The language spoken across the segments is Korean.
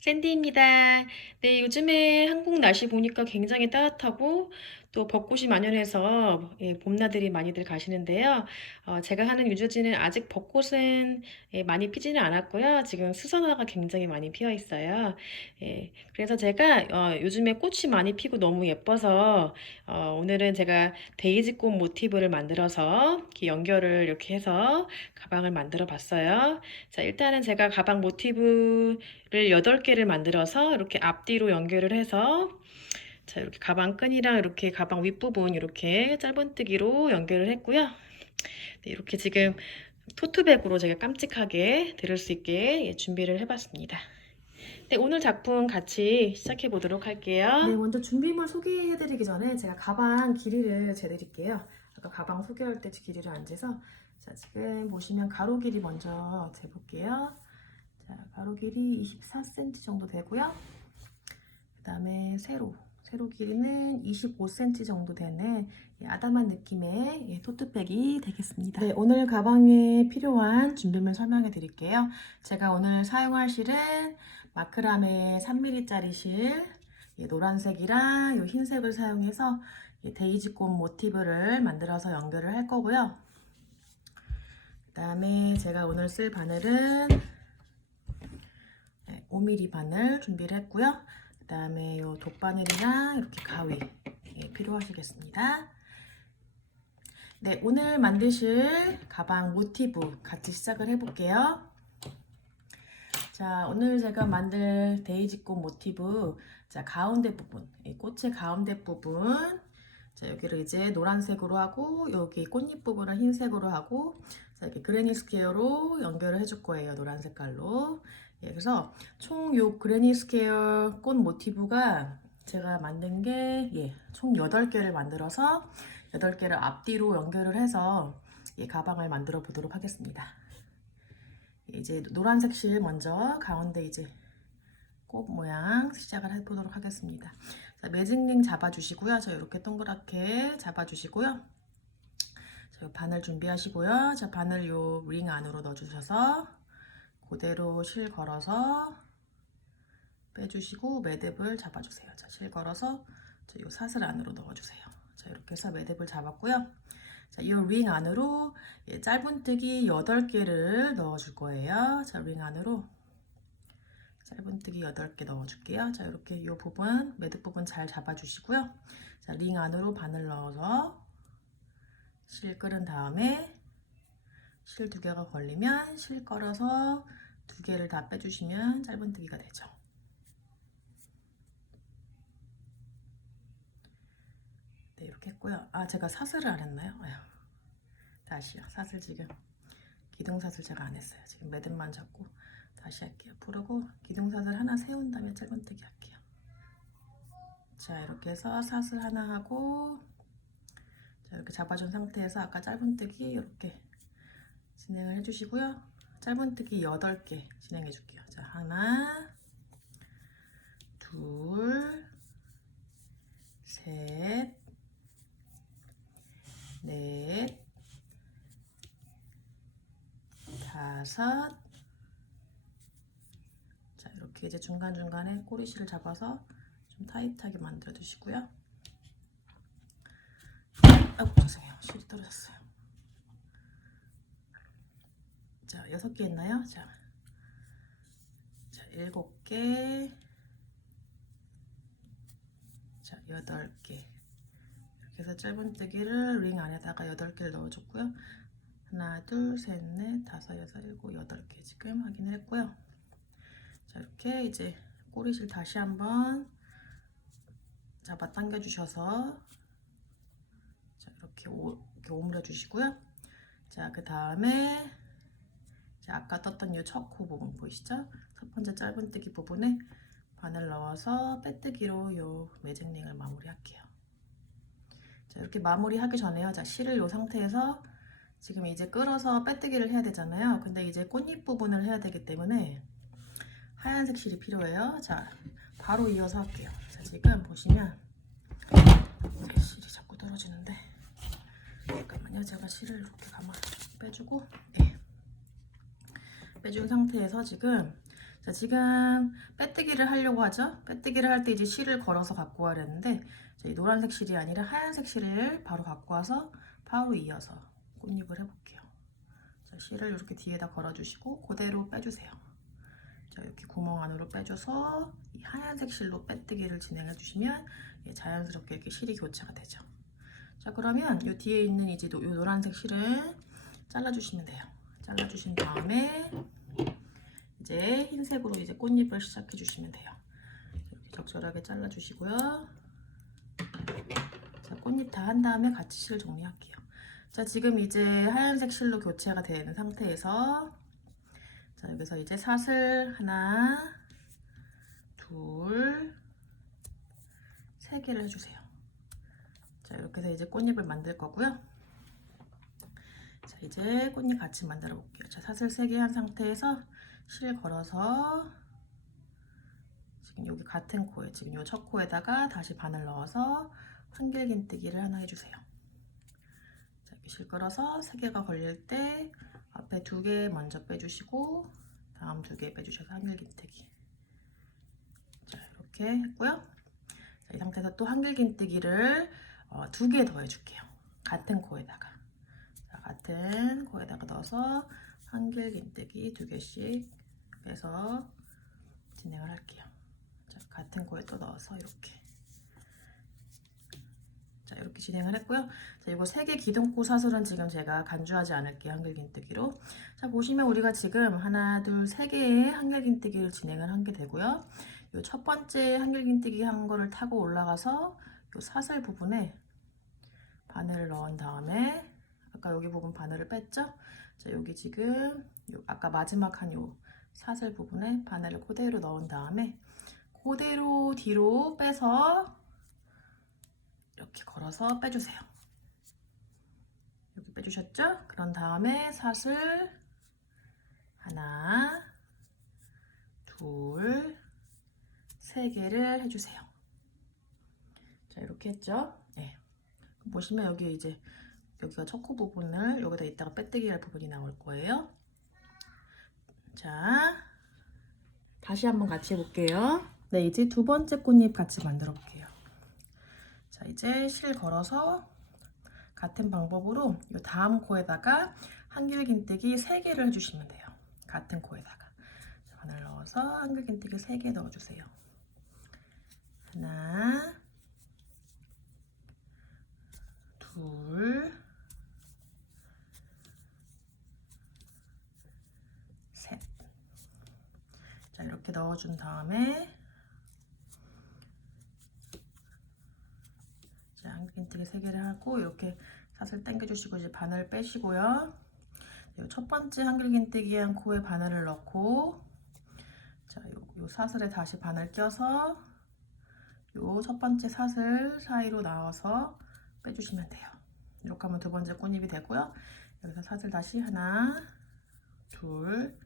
샌디입니다. 네, 요즘에 한국 날씨 보니까 굉장히 따뜻하고 또 벚꽃이 만연해서 봄나들이 많이들 가시는데요. 제가 하는 유적지는 아직 벚꽃은 많이 피지는 않았고요. 지금 수선화가 굉장히 많이 피어 있어요. 그래서 제가 요즘에 꽃이 많이 피고 너무 예뻐서 오늘은 제가 데이지꽃 모티브를 만들어서 이렇게 연결을 이렇게 해서 가방을 만들어 봤어요. 자, 일단은 제가 가방 모티브를 8개를 만들어서 이렇게 앞뒤로 연결을 해서 자, 이렇게 가방 끈이랑 이렇게 가방 윗부분 이렇게 짧은뜨기로 연결을 했고요. 네, 이렇게 지금 토트백으로 제가 깜찍하게 들을 수 있게 준비를 해봤습니다. 네, 오늘 작품 같이 시작해 보도록 네, 할게요. 먼저 준비물 소개해드리기 전에 제가 가방 길이를 재드릴게요. 아까 가방 소개할 때 길이를 안 재서 자, 지금 보시면 가로 길이 먼저 재볼게요. 자, 가로 길이 24cm 정도 되고요. 그 다음에 세로 길이는 25cm 정도 되는 아담한 느낌의 토트백이 되겠습니다. 네, 오늘 가방에 필요한 준비물 설명해 드릴게요. 제가 오늘 사용할 실은 마크라메 3mm짜리 실, 노란색이랑 이 흰색을 사용해서 데이지꽃 모티브를 만들어서 연결을 할 거고요. 그 다음에 제가 오늘 쓸 바늘은 5mm 바늘 준비를 했고요. 그 다음에 이 돗바늘이랑 이렇게 가위 필요하시겠습니다. 네, 오늘 만드실 가방 모티브 같이 시작을 해볼게요. 자, 오늘 제가 만들 데이지꽃 모티브, 자, 가운데 부분, 꽃의 가운데 부분, 자, 여기를 이제 노란색으로 하고, 여기 꽃잎 부분을 흰색으로 하고, 자, 이렇게 그레니 스퀘어로 연결을 해줄 거예요. 노란 색깔로. 그래서 총 요 그레니 스퀘어 꽃 모티브가 제가 만든 게, 총 8개를 만들어서 8개를 앞뒤로 연결을 해서 가방을 만들어 보도록 하겠습니다. 이제 노란색 실 먼저 가운데 이제 꽃 모양 시작을 해보도록 하겠습니다. 자, 매직링 잡아주시고요. 저 이렇게 동그랗게 잡아주시고요. 자, 바늘 준비하시고요. 자, 바늘 요 링 안으로 넣어주셔서 그대로 실 걸어서 빼주시고 매듭을 잡아주세요. 자, 실 걸어서 요 사슬 안으로 넣어주세요. 자, 이렇게 해서 매듭을 잡았고요. 자, 이 링 안으로 짧은뜨기 8개를 넣어줄 거예요. 자, 링 안으로 짧은뜨기 8개 넣어줄게요. 자, 이렇게 이 부분, 매듭 부분 잘 잡아주시고요. 자, 링 안으로 바늘 넣어서 실 끌은 다음에 실 2개가 걸리면 실 걸어서 2개를 다 빼주시면 짧은뜨기가 되죠. 네, 이렇게 했고요. 아, 제가 사슬을 안 했나요? 아휴, 다시요. 사슬 지금 기둥사슬 제가 안 했어요. 지금 매듭만 잡고 다시 할게요. 풀고 기둥사슬 하나 세운 다음에 짧은뜨기 할게요. 자, 이렇게 해서 사슬 하나 하고 자, 이렇게 잡아준 상태에서 아까 짧은뜨기 이렇게 진행을 해주시고요. 짧은뜨기 8개 진행해 줄게요. 자, 하나, 둘, 셋, 넷, 다섯. 자, 이렇게 이제 중간중간에 꼬리실을 잡아서 좀 타이트하게 만들어 주시고요. 아이고, 죄송해요. 실이 떨어졌어요. 자, 6개 했나요? 자, 7개. 자, 8개. 이렇게 해서 짧은뜨기를 링 안에다가 8개를 넣어줬고요. 하나, 둘, 셋, 넷, 다섯, 여섯, 일곱, 8개 지금 확인을 했고요. 자, 이렇게 이제 꼬리실 다시 한번 잡아 당겨 주셔서 자, 이렇게 오므려 주시고요. 자, 그 다음에 아까 떴던 이 첫 코 부분 보이시죠? 첫 번째 짧은뜨기 부분에 바늘 넣어서 빼뜨기로 이 매직링을 마무리할게요. 자, 이렇게 마무리하기 전에요. 자, 실을 이 상태에서 지금 이제 끌어서 빼뜨기를 해야 되잖아요. 근데 이제 꽃잎 부분을 해야 되기 때문에 하얀색 실이 필요해요. 자, 바로 이어서 할게요. 자, 지금 보시면 실이 자꾸 떨어지는데 잠깐만요. 제가 실을 이렇게 가만 빼주고 빼준 상태에서 지금 자, 지금 빼뜨기를 하려고 하죠. 빼뜨기를 할 때 이제 실을 걸어서 갖고 와야 되는데 이 노란색 실이 아니라 하얀색 실을 바로 갖고 와서 바로 이어서 꽃잎을 해볼게요. 자, 실을 이렇게 뒤에다 걸어주시고 그대로 빼주세요. 자, 이렇게 구멍 안으로 빼줘서 이 하얀색 실로 빼뜨기를 진행해 주시면 자연스럽게 이렇게 실이 교체가 되죠. 자, 그러면 이 뒤에 있는 이제 이 노란색 실을 잘라주시면 돼요. 잘라주신 다음에 이제 흰색으로 이제 꽃잎을 시작해 주시면 돼요. 이렇게 적절하게 잘라주시고요. 자, 꽃잎 다 한 다음에 같이 실 정리할게요. 자, 지금 이제 하얀색 실로 교체가 되는 상태에서 자, 여기서 이제 사슬 하나, 둘, 세 개를 해주세요. 자, 이렇게 해서 이제 꽃잎을 만들 거고요. 자, 이제 꽃잎 같이 만들어 볼게요. 자, 사슬 3개 한 상태에서 실 걸어서 지금 여기 같은 코에 지금 요 첫 코에다가 다시 바늘 넣어서 한길긴뜨기를 하나 해주세요. 자, 이렇게 실 걸어서 3개가 걸릴 때 앞에 2개 먼저 빼주시고 다음 2개 빼주셔서 한길긴뜨기. 자, 이렇게 했고요. 자, 이 상태에서 또 한길긴뜨기를 2개 더 해줄게요. 같은 코에다가. 자, 같은 코에다가 넣어서 한길긴뜨기 2개씩 빼서 진행을 할게요. 자, 같은 코에 또 넣어서 이렇게. 자, 이렇게 진행을 했고요. 자, 이거 3개 기둥코 사슬은 지금 제가 간주하지 않을게요. 한길긴뜨기로. 자, 보시면 우리가 지금 하나, 둘, 3개의 한길긴뜨기를 진행을 한 게 되고요. 요 첫 번째 한길긴뜨기 한 거를 타고 올라가서 요 사슬 부분에 바늘을 넣은 다음에 아까 여기 부분 바늘을 뺐죠? 자, 여기 지금 요 아까 마지막 한 요 사슬 부분에 바늘을 그대로 넣은 다음에 그대로 뒤로 빼서 이렇게 걸어서 빼주세요. 여기 빼주셨죠? 그런 다음에 사슬 하나, 둘, 3개를 해주세요. 자, 이렇게 했죠? 네. 보시면 여기 이제 여기가 첫 코 부분을 여기다 이따가 빼뜨기 할 부분이 나올 거예요. 자, 다시 한번 같이 해볼게요. 네, 이제 두 번째 꽃잎 같이 만들어 볼게요. 자, 이제 실 걸어서 같은 방법으로 이 다음 코에다가 한길긴뜨기 3개를 해주시면 돼요. 같은 코에다가. 자, 바늘 넣어서 한길긴뜨기 3개 넣어주세요. 하나, 둘, 셋. 자, 이렇게 넣어준 다음에 자, 한길긴뜨기 3개를 하고 이렇게 사슬 당겨주시고 이제 바늘 빼시고요. 첫 번째 한길긴뜨기 한 코에 바늘을 넣고 자, 요 사슬에 다시 바늘 껴서 요 첫 번째 사슬 사이로 나와서 빼주시면 돼요. 이렇게 하면 두 번째 꽃잎이 되고요. 여기서 사슬 다시 하나, 둘,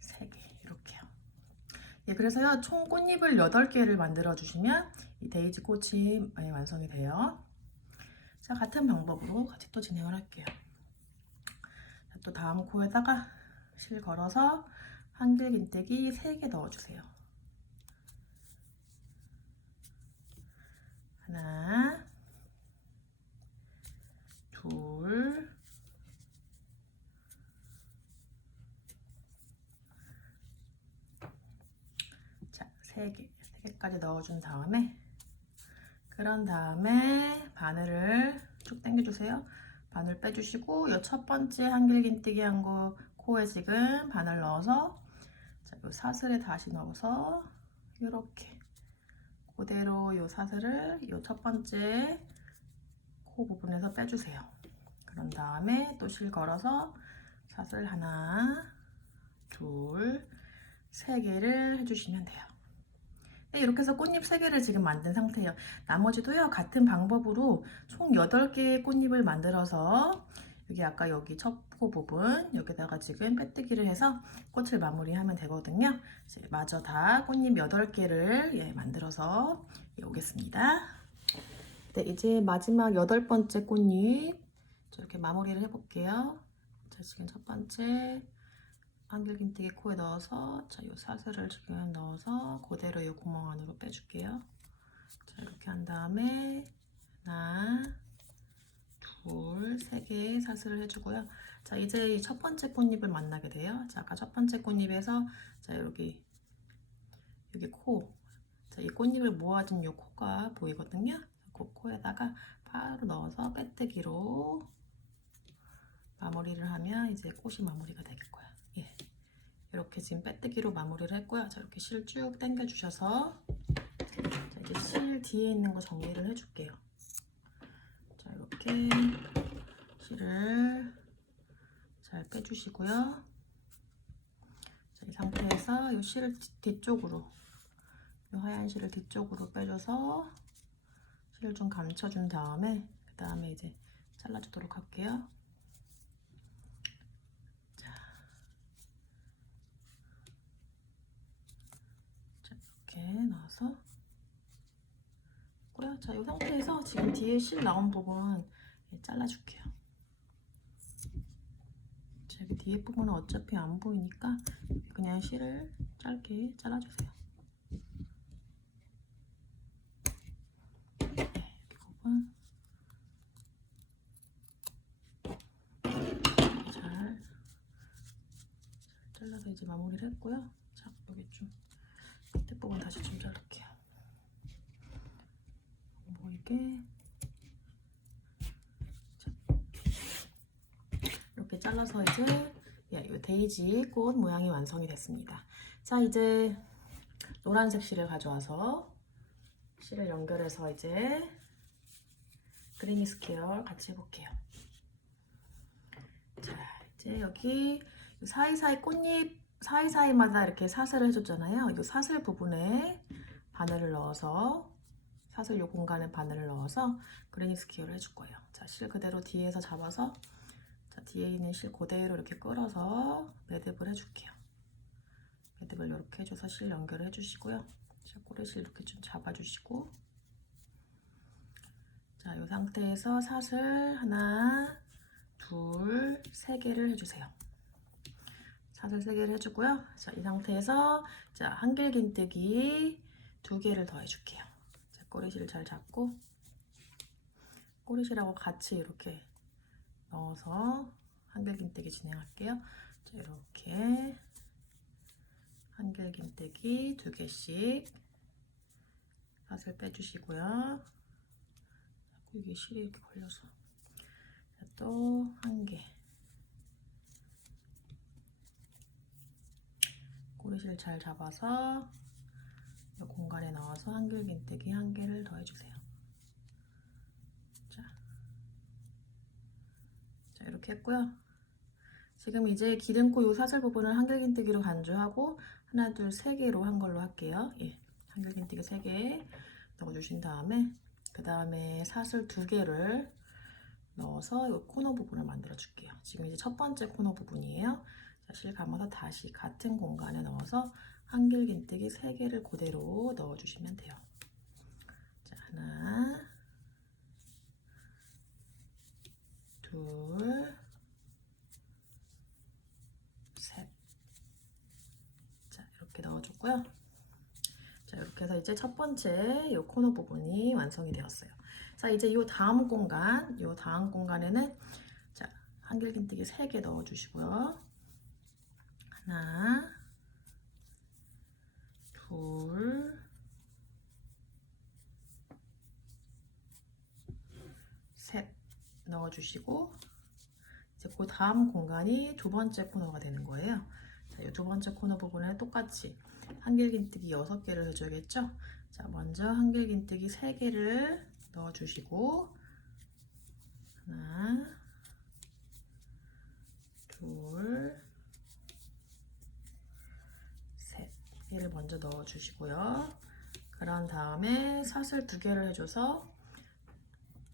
3개 이렇게요. 예, 그래서요 총 꽃잎을 8개를 만들어 주시면 이 데이지 꽃이 완성이 돼요. 자, 같은 방법으로 같이 또 진행을 할게요. 자, 또 다음 코에다가 실 걸어서 한길긴뜨기 3개 넣어주세요. 하나, 둘, 자, 3개까지 넣어준 다음에 그런 다음에 바늘을 쭉 당겨주세요. 바늘 빼주시고 이 첫 번째 한길긴뜨기 한 거 코에 지금 바늘 넣어서 자, 이 사슬에 다시 넣어서 이렇게 그대로 이 사슬을 이 첫 번째 코 부분에서 빼주세요. 그런 다음에 또 실 걸어서 사슬 하나, 둘, 3개를 해주시면 돼요. 네, 이렇게 해서 꽃잎 3개를 지금 만든 상태예요. 나머지도요, 같은 방법으로 총 8개의 꽃잎을 만들어서 여기 아까 여기 첫 코 부분 여기다가 지금 빼뜨기를 해서 꽃을 마무리하면 되거든요. 이제 마저 다 꽃잎 8개를 만들어서 오겠습니다. 네, 이제 마지막 8번째 꽃잎 이렇게 마무리를 해볼게요. 자, 지금 첫 번째, 한길긴뜨기 코에 넣어서 자, 요 사슬을 지금 넣어서 그대로 요 구멍 안으로 빼줄게요. 자, 이렇게 한 다음에 하나, 둘, 세 개의 사슬을 해주고요. 자, 이제 이 첫 번째 꽃잎을 만나게 돼요. 자, 아까 첫 번째 꽃잎에서 자, 여기 코. 자, 이 꽃잎을 모아진 요 코가 보이거든요. 그 코에다가 바로 넣어서 빼뜨기로 마무리를 하면 이제 꽃이 마무리가 되길 거야. 예. 이렇게 지금 빼뜨기로 마무리를 했고요. 자, 이렇게 실 쭉 당겨 주셔서 자, 이제 실 뒤에 있는 거 정리를 해줄게요. 자, 이렇게 실을 잘 빼주시고요. 자, 이 상태에서 이 실을 뒤쪽으로, 이 하얀 실을 뒤쪽으로 빼줘서 실을 좀 감춰준 다음에 그 다음에 이제 잘라주도록 할게요. 자, 이렇게 넣어서 고요. 자, 이 상태에서 지금 뒤에 실 나온 부분 잘라줄게요. 자, 여기 뒤에 부분은 어차피 안 보이니까 그냥 실을 짧게 잘라주세요. 네, 여기 부분 잘 잘라서 이제 마무리를 했고요. 자, 여기 좀 밑에 부분 다시 좀 자를게요. 보이게 이렇게 잘라서 이제 이 데이지 꽃 모양이 완성이 됐습니다. 자, 이제 노란색 실을 가져와서 실을 연결해서 이제 그레니 스퀘어 같이 해볼게요. 자, 이제 여기 사이사이 꽃잎 사이사이마다 이렇게 사슬을 해줬잖아요. 이 사슬 부분에 바늘을 넣어서 사슬 요 공간에 바늘을 넣어서 그레니 스퀘어를 해줄 거예요. 자, 실 그대로 뒤에서 잡아서 자, 뒤에 있는 실 그대로 이렇게 끌어서 매듭을 해줄게요. 매듭을 이렇게 해줘서 실 연결을 해주시고요. 자, 꼬리실 이렇게 좀 잡아주시고 자, 이 상태에서 사슬 하나, 둘, 세 개를 해주세요. 사슬 세 개를 해주고요. 자, 이 상태에서 자, 한길긴뜨기 두 개를 더 해줄게요. 자, 꼬리실 잘 잡고 꼬리실하고 같이 이렇게 넣어서 한길긴뜨기 진행할게요. 자, 이렇게 한길긴뜨기 두 개씩 사슬 빼주시고요. 자꾸 이게 실이 이렇게 걸려서 또 한 개. 꼬리실 잘 잡아서 이 공간에 넣어서 한길긴뜨기 한 개를 더 해주세요. 자, 이렇게 했고요. 지금 이제 기름코 이 사슬 부분을 한길긴뜨기로 간주하고 하나, 둘, 세 개로 한 걸로 할게요. 예, 한길긴뜨기 세 개 넣어주신 다음에 그 다음에 사슬 두 개를 넣어서 이 코너 부분을 만들어 줄게요. 지금 이제 첫 번째 코너 부분이에요. 자, 실 감아서 다시 같은 공간에 넣어서 한길긴뜨기 세 개를 그대로 넣어주시면 돼요. 자, 하나, 둘, 셋. 자, 이렇게 넣어줬고요. 자, 이렇게 해서 이제 첫 번째 이 코너 부분이 완성이 되었어요. 자, 이제 이 다음 공간에는 자, 한길긴뜨기 3개 넣어주시고요. 하나, 둘, 셋 넣어주시고 이제 그 다음 공간이 두 번째 코너가 되는 거예요. 자, 이 두 번째 코너 부분에 똑같이 한길긴뜨기 6개를 해줘야겠죠? 자, 먼저 한길긴뜨기 3개를 넣어주시고 하나, 둘, 셋 개를 먼저 넣어주시고요. 그런 다음에 사슬 2개를 해줘서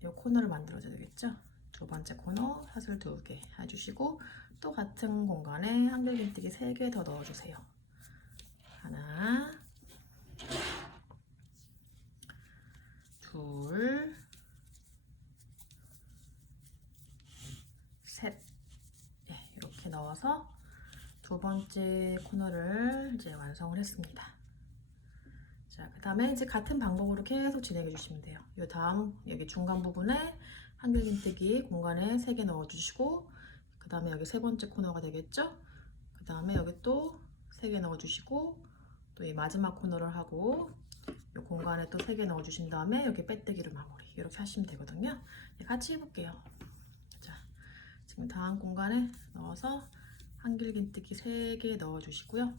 이 코너를 만들어줘야 되겠죠? 두 번째 코너 사슬 2개 해주시고 또 같은 공간에 한길긴뜨기 3개 더 넣어주세요. 하나, 둘, 셋. 네, 이렇게 넣어서 두 번째 코너를 이제 완성을 했습니다. 자, 그 다음에 이제 같은 방법으로 계속 진행해 주시면 돼요. 이 다음 여기 중간 부분에 한길긴뜨기 공간에 3개 넣어주시고, 그 다음에 여기 세 번째 코너가 되겠죠? 그 다음에 여기 또 3개 넣어주시고, 또 이 마지막 코너를 하고, 이 공간에 또 3개 넣어주신 다음에 여기 빼뜨기로 마무리. 이렇게 하시면 되거든요. 같이 해볼게요. 자, 지금 다음 공간에 넣어서 한길긴뜨기 3개 넣어주시고요.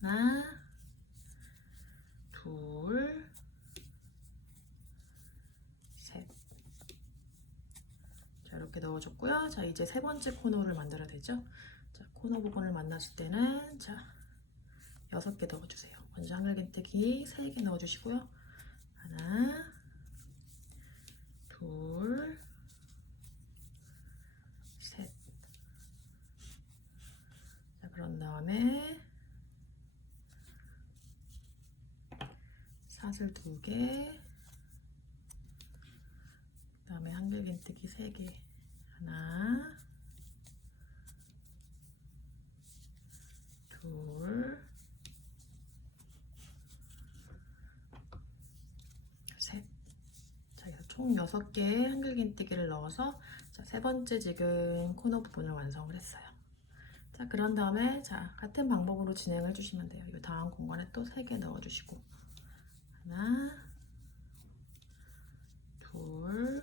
하나, 둘, 셋. 자, 이렇게 넣어줬고요. 자, 이제 세 번째 코너를 만들어야 되죠. 자, 코너 부분을 만났을 때는 자, 6개 넣어주세요. 먼저 한길긴뜨기 3개 넣어주시고요. 하나, 둘, 셋. 자, 그런 다음에 사슬 2개, 그 다음에 한길긴뜨기 3개. 하나, 둘, 셋. 자, 그래서 총 6개 한길긴뜨기를 넣어서 자, 세 번째 지금 코너 부분을 완성을 했어요. 자, 그런 다음에 자, 같은 방법으로 진행을 해주시면 돼요. 이 다음 공간에 또 3개 넣어주시고, 하나, 둘,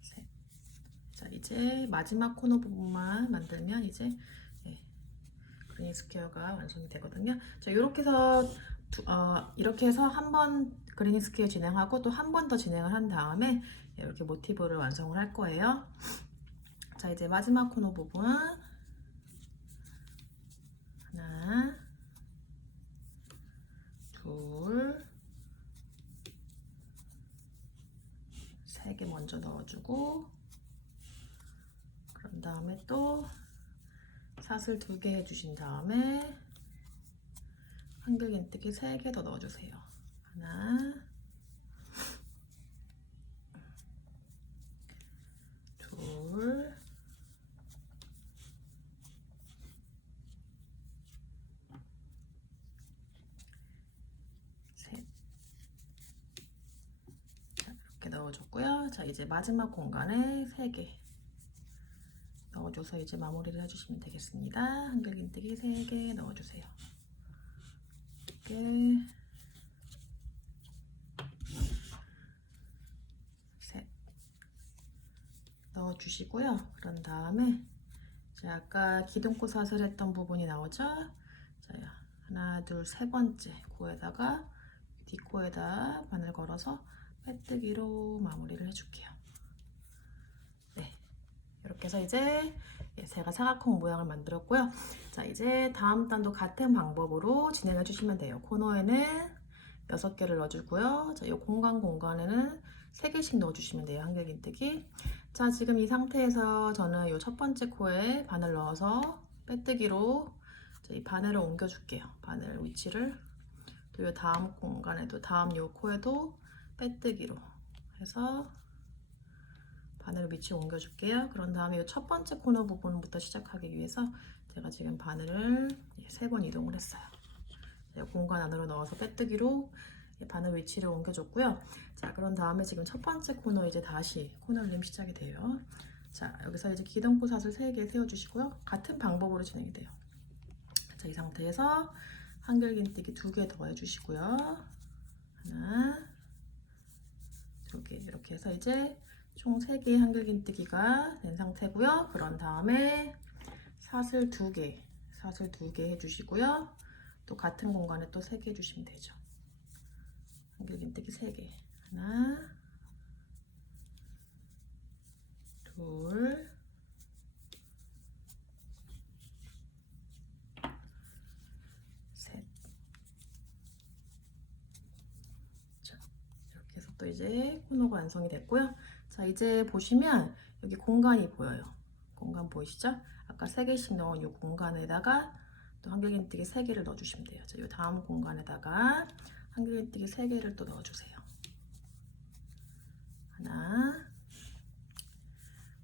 셋. 자, 이제 마지막 코너 부분만 만들면 이제 그린 스퀘어가 완성이 되거든요. 자, 이렇게 해서 이렇게 해서 한 번 그린 스퀘어 진행하고 또 한 번 더 진행을 한 다음에 이렇게 모티브를 완성을 할 거예요. 자, 이제 마지막 코너 부분 하나, 둘, 3개 먼저 넣어주고, 그런 다음에 또 사슬 2개 해주신 다음에 한길긴뜨기 3개 더 넣어주세요. 하나, 둘, 셋. 자, 이렇게 넣어줬고요. 자, 이제 마지막 공간에 3개 넣어줘서 이제 마무리를 해주시면 되겠습니다. 한길긴뜨기 3개 넣어주세요. 이렇게 셋 넣어주시고요. 그런 다음에 자, 아까 기둥코 사슬했던 부분이 나오죠? 자, 하나, 둘, 세 번째 코에다가 뒷코에다 바늘 걸어서 빼뜨기로 마무리를 해줄게요. 네, 이렇게 해서 이제 제가 사각형 모양을 만들었고요. 자, 이제 다음 단도 같은 방법으로 진행해 주시면 돼요. 코너에는 6개를 넣어주고요. 자, 이 공간에는 3개씩 넣어주시면 돼요. 한길긴뜨기. 자, 지금 이 상태에서 저는 이 첫 번째 코에 바늘 넣어서 빼뜨기로 이 바늘을 옮겨줄게요. 바늘 위치를. 또 이 다음 공간에도 다음 이 코에도 빼뜨기로 해서 바늘 위치 옮겨줄게요. 그런 다음에 이 첫 번째 코너 부분부터 시작하기 위해서 제가 지금 바늘을 3번 이동을 했어요. 공간 안으로 넣어서 빼뜨기로 바늘 위치를 옮겨줬고요. 자, 그런 다음에 지금 첫 번째 코너 이제 다시 코너림 시작이 돼요. 자, 여기서 이제 기둥코 사슬 3개 세워주시고요. 같은 방법으로 진행이 돼요. 자, 이 상태에서 한길긴뜨기 2개 더 해주시고요. 하나, 2개 이렇게 해서 이제 총 3개의 한길긴뜨기가 된 상태고요. 그런 다음에 사슬 2개 해주시고요. 또 같은 공간에 또 3개 해주시면 되죠. 한길긴뜨기 3개. 하나, 둘, 셋. 자, 이렇게 해서 또 이제 코너가 완성이 됐고요. 자, 이제 보시면 여기 공간이 보여요. 공간 보이시죠? 아까 3개씩 넣은 이 공간에다가 또 한길긴뜨기 3개를 넣어주시면 돼요. 자, 이 다음 공간에다가 한길긴뜨기 3개를 또 넣어주세요. 하나,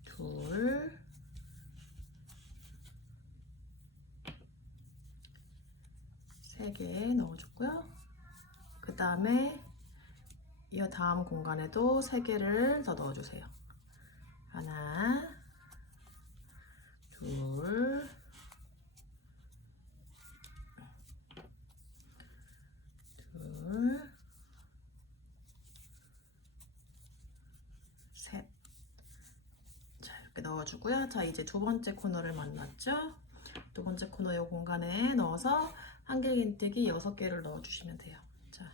둘, 3개 넣어줬고요. 그 다음에 이 다음 공간에도 3개를 더 넣어주세요. 하나, 둘, 둘, 셋. 자, 이렇게 넣어주고요. 자, 이제 두 번째 코너를 만났죠? 두 번째 코너 이 공간에 넣어서 한길긴뜨기 6개를 넣어주시면 돼요. 자,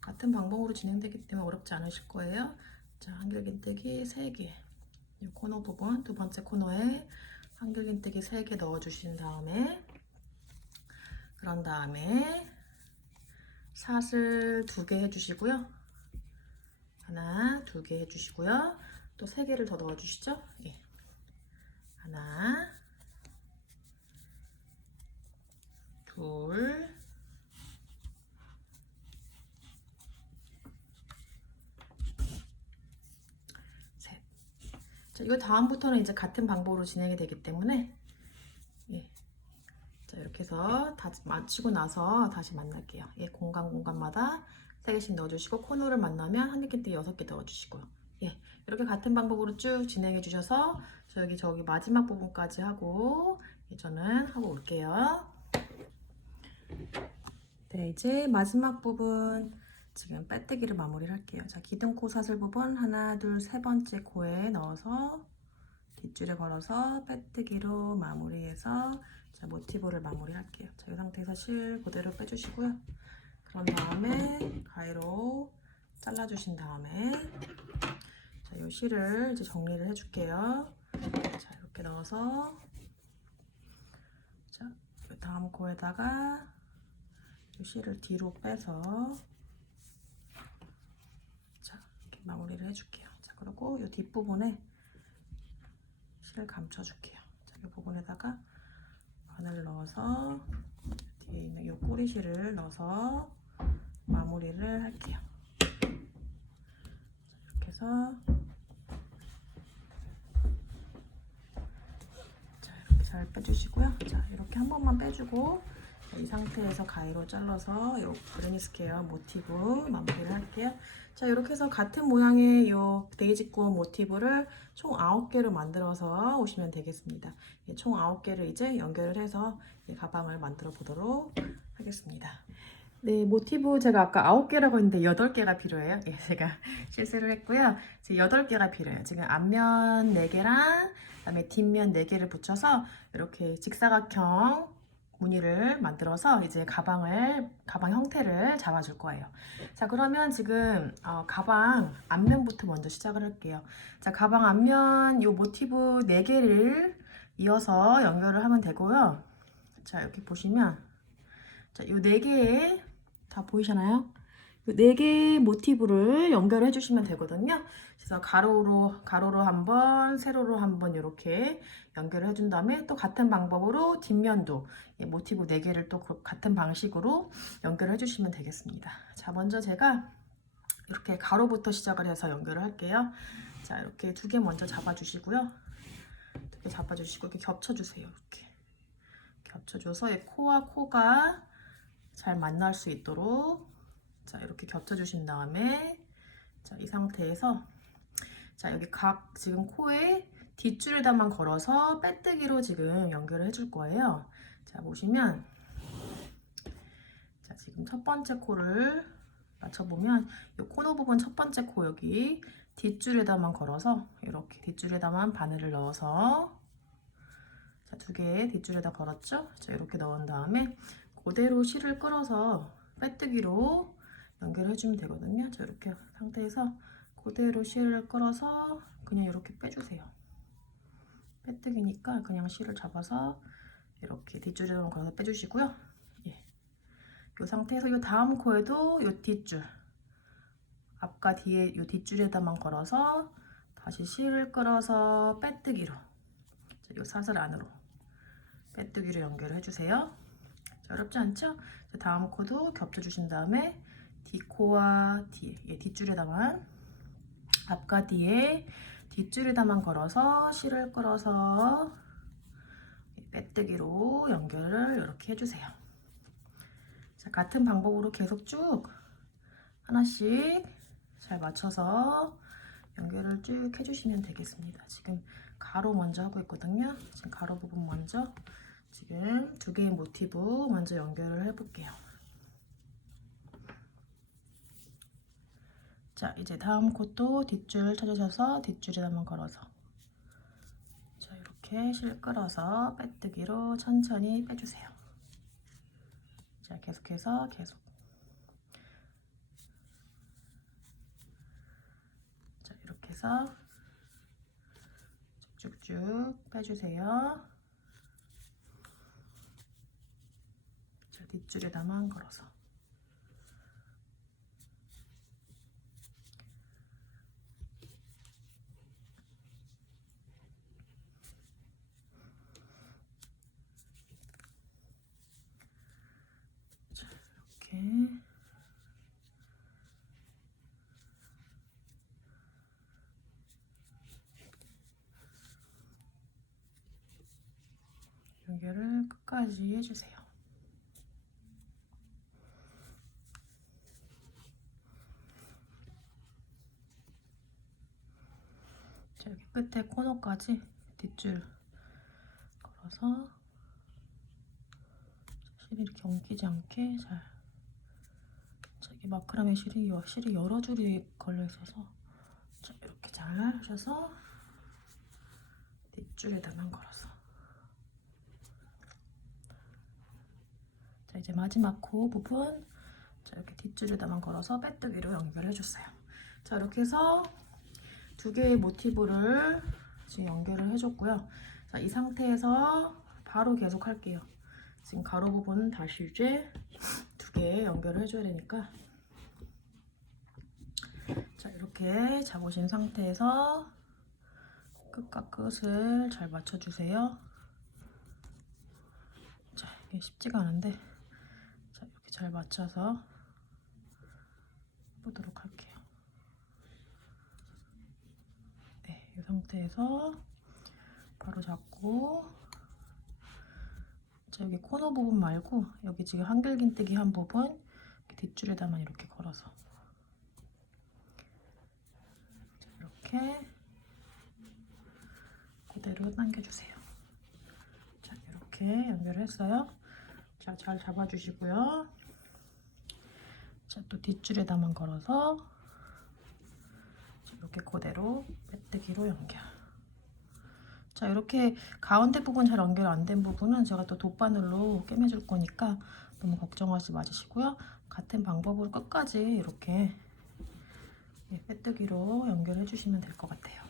같은 방법으로 진행되기 때문에 어렵지 않으실 거예요. 자, 한길긴뜨기 3개. 이 코너 부분 두 번째 코너에 한길긴뜨기 3개 넣어주신 다음에 그런 다음에 샷을 2개 해주시고요. 하나, 2개 해주시고요. 또 3개를 더 넣어주시죠. 예. 하나, 둘, 셋. 자, 이거 다음부터는 이제 같은 방법으로 진행이 되기 때문에 예. 자, 이렇게 해서 다 마치고 나서 다시 만날게요. 예, 공간마다 3개씩 넣어주시고 코너를 만나면 한길긴뜨기 6개 넣어주시고요. 예, 이렇게 같은 방법으로 쭉 진행해 주셔서 저기 마지막 부분까지 하고 저는 하고 올게요. 네, 이제 마지막 부분 지금 빼뜨기를 마무리를 할게요. 자, 기둥코 사슬 부분 하나, 둘, 세 번째 코에 넣어서 뒷줄에 걸어서 빼뜨기로 마무리해서 자, 모티브를 마무리할게요. 자, 이 상태에서 실 그대로 빼주시고요. 그런 다음에 가위로 잘라주신 다음에 자, 이 실을 이제 정리를 해줄게요. 자, 이렇게 넣어서 자, 다음 코에다가 이 실을 뒤로 빼서 자, 이렇게 마무리를 해줄게요. 자, 그리고 이 뒷부분에 실을 감춰줄게요. 자, 이 부분에다가 바늘 넣어서 뒤에 있는 이 꼬리실을 넣어서 마무리를 할게요. 자, 이렇게 해서 자, 이렇게 잘 빼주시고요. 자, 이렇게 한 번만 빼주고 이 상태에서 가위로 잘라서 이 그레니 스퀘어 모티브 마무리를 할게요. 자, 이렇게 해서 같은 모양의 이 데이지꽃 모티브를 총 9개를 만들어서 오시면 되겠습니다. 총 9개를 이제 연결을 해서 가방을 만들어 보도록 하겠습니다. 네, 모티브 제가 아까 9개라고 했는데 8개가 필요해요. 예, 제가 실수를 했고요. 지금 8개가 필요해요. 지금 앞면 4개랑 그다음에 뒷면 4개를 붙여서 이렇게 직사각형 무늬를 만들어서 이제 가방 형태를 잡아줄 거예요. 자, 그러면 지금 가방 앞면부터 먼저 시작을 할게요. 자, 가방 앞면 이 모티브 4개를 이어서 연결을 하면 되고요. 자, 이렇게 보시면 자, 이 4개의 다 보이시나요? 이 4개의 모티브를 연결해 주시면 되거든요. 그래서 가로로 한번, 세로로 한번 이렇게 연결을 해준 다음에 또 같은 방법으로 뒷면도 모티브 4개를 또 같은 방식으로 연결해 주시면 되겠습니다. 자, 먼저 제가 이렇게 가로부터 시작을 해서 연결을 할게요. 자, 이렇게 2개 먼저 잡아주시고요. 2개 잡아주시고 이렇게 겹쳐주세요. 이렇게 겹쳐줘서 이 코와 코가 잘 만날 수 있도록 자, 이렇게 겹쳐주신 다음에 자, 이 상태에서 자, 여기 각 지금 코에 뒷줄에다만 걸어서 빼뜨기로 지금 연결을 해줄 거예요. 자, 보시면 자, 지금 첫 번째 코를 맞춰보면 이 코너 부분 첫 번째 코 여기 뒷줄에다만 걸어서 이렇게 뒷줄에다만 바늘을 넣어서 자, 2개 뒷줄에다 걸었죠? 자, 이렇게 넣은 다음에 그대로 실을 끌어서 빼뜨기로 연결해주면 되거든요. 자, 이렇게 상태에서 그대로 실을 끌어서 그냥 이렇게 빼주세요. 빼뜨기니까 그냥 실을 잡아서 이렇게 뒷줄에만 걸어서 빼주시고요. 예. 이 상태에서 이 다음 코에도 이 뒷줄 앞과 뒤에 이 뒷줄에다만 걸어서 다시 실을 끌어서 빼뜨기로 자, 이 사슬 안으로 빼뜨기로 연결을 해주세요. 자, 어렵지 않죠? 자, 다음 코도 겹쳐주신 다음에 뒷코와 뒤에 뒷줄에다만 앞과 뒤에 뒷줄에다만 걸어서 실을 끌어서 빼뜨기로 연결을 이렇게 해주세요. 같은 방법으로 계속 쭉 하나씩 잘 맞춰서 연결을 쭉 해주시면 되겠습니다. 지금 가로 먼저 하고 있거든요. 지금 가로 부분 먼저 지금 두 개의 모티브 먼저 연결을 해볼게요. 자, 이제 다음 콧도 뒷줄 찾으셔서 뒷줄에다만 걸어서 자, 이렇게 실 끌어서 빼뜨기로 천천히 빼주세요. 자, 계속해서 계속 자, 이렇게 해서 쭉쭉 빼주세요. 자, 뒷줄에다만 걸어서 자, 이렇게 연결을 끝까지 해주세요. 자, 여기 끝에 코너까지 뒷줄 걸어서 실이 이렇게 엉키지 않게 잘 이 마크라메 실이 여러 줄이 걸려 있어서 자, 이렇게 잘 하셔서 뒷줄에다만 걸어서 자, 이제 마지막 코 부분 자, 이렇게 뒷줄에다만 걸어서 빼뜨기로 연결해 줬어요. 자, 이렇게 해서 두 개의 모티브를 지금 연결을 해줬고요. 자, 이 상태에서 바로 계속 할게요. 지금 가로 부분 다시 이제 두 개 연결을 해줘야 되니까 자, 이렇게 잡으신 상태에서 끝과 끝을 잘 맞춰주세요. 자, 이게 쉽지가 않은데 자, 이렇게 잘 맞춰서 해보도록 할게요. 네, 이 상태에서 바로 잡고 자, 여기 코너 부분 말고 여기 지금 한길긴뜨기 한 부분 뒷줄에다만 이렇게 걸어서 자, 이렇게 그대로 당겨주세요. 자, 이렇게 연결했어요. 자, 잘 잡아주시고요. 자, 또 뒷줄에다만 걸어서 자, 이렇게 그대로 빼뜨기로 연결. 자, 이렇게 가운데 부분 잘 연결 안 된 부분은 제가 또 돗바늘로 꿰매줄 거니까 너무 걱정하지 마시고요. 같은 방법으로 끝까지 이렇게 빼뜨기로 연결해 주시면 될 것 같아요.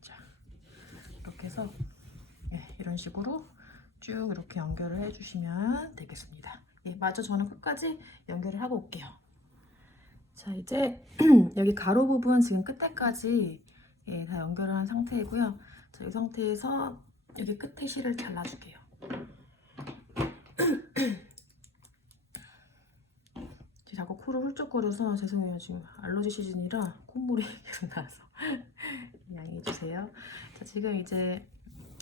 자, 이렇게 해서 이런 식으로 쭉 이렇게 연결을 해주시면 되겠습니다. 마저 저는 끝까지 연결을 하고 올게요. 자, 이제 여기 가로 부분 지금 끝에까지 다 연결을 한 상태이고요. 자, 이 상태에서 여기 끝에 실을 잘라줄게요. 자꾸 코를 훌쩍거려서 죄송해요. 지금 알러지 시즌이라 콧물이 계속 나서 양해해주세요. 자, 지금 이제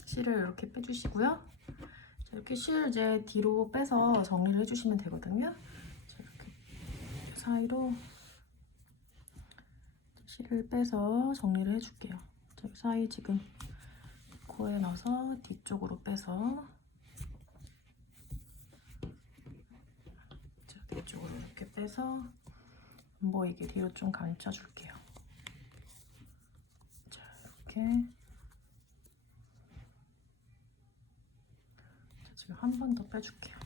실을 이렇게 빼주시고요. 자, 이렇게 실 이제 뒤로 빼서 정리를 해주시면 되거든요. 자, 이렇게 사이로 실을 빼서 정리를 해줄게요. 자, 사이 지금 코에 넣어서 뒤쪽으로 빼서 자, 뒤쪽으로 이렇게 빼서 안 보이게 뒤로 좀 감춰줄게요. 자, 이렇게 자, 지금 한 번 더 빼줄게요.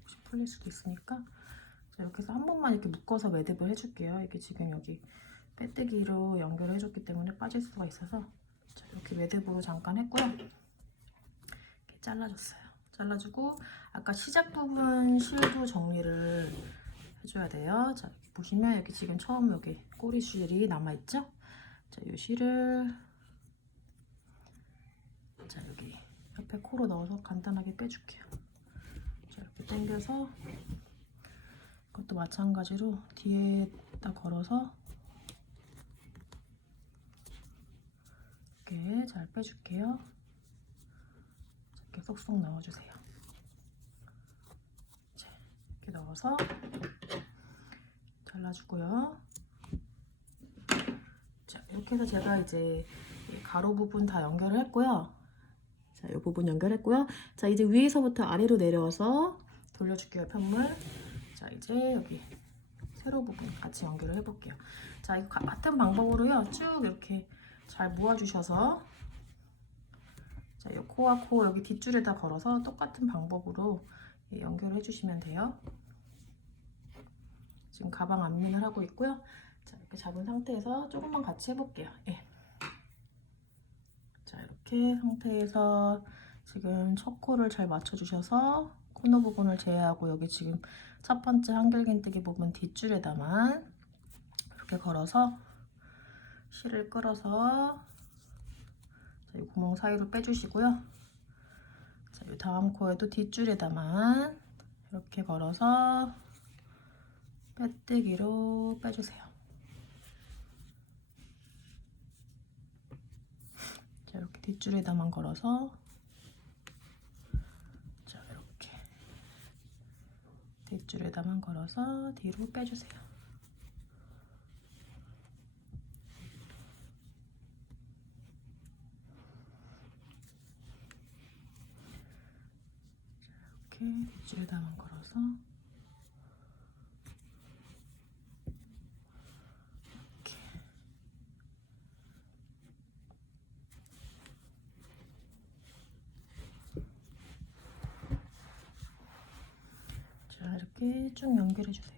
혹시 풀릴 수도 있으니까 자, 이렇게 해서 한 번만 이렇게 묶어서 매듭을 해줄게요. 이게 지금 여기 빼뜨기로 연결을 해줬기 때문에 빠질 수가 있어서 자, 이렇게 매듭으로 잠깐 했고요. 이렇게 잘라줬어요. 잘라주고 아까 시작 부분 실도 정리를 해줘야 돼요. 자, 여기 보시면 여기 지금 처음 여기 꼬리 실이 남아있죠? 자, 이 실을 자, 여기 옆에 코로 넣어서 간단하게 빼줄게요. 자, 이렇게 당겨서 이것도 마찬가지로 뒤에다 걸어서 이렇게 잘 빼줄게요. 이렇게 쏙쏙 넣어주세요. 자, 이렇게 넣어서 잘라주고요. 자, 이렇게 해서 제가 이제 이 가로 부분 다 연결을 했고요. 자, 이 부분 연결했고요. 자, 이제 위에서부터 아래로 내려와서 돌려줄게요, 편물. 자, 이제 여기 세로 부분 같이 연결을 해볼게요. 자, 이거 같은 방법으로요. 쭉 이렇게 잘 모아주셔서 자, 이 코와 코 여기 뒷줄에다 걸어서 똑같은 방법으로 연결을 해주시면 돼요. 지금 가방 앞면을 하고 있고요. 자, 이렇게 잡은 상태에서 조금만 같이 해볼게요. 예. 자, 이렇게 상태에서 지금 첫 코를 잘 맞춰주셔서 코너 부분을 제외하고 여기 지금 첫 번째 한길긴뜨기 부분 뒷줄에다만 이렇게 걸어서 실을 끌어서 자, 이 구멍 사이로 빼주시고요. 자, 이 다음 코에도 뒷줄에다만 이렇게 걸어서 빼뜨기로 빼주세요. 자, 이렇게 뒷줄에다만 걸어서 자, 이렇게 뒷줄에다만 걸어서 뒤로 빼주세요. 이렇게 뒷줄에다만 걸어서 이렇게 자, 이렇게 쭉 연결해 주세요.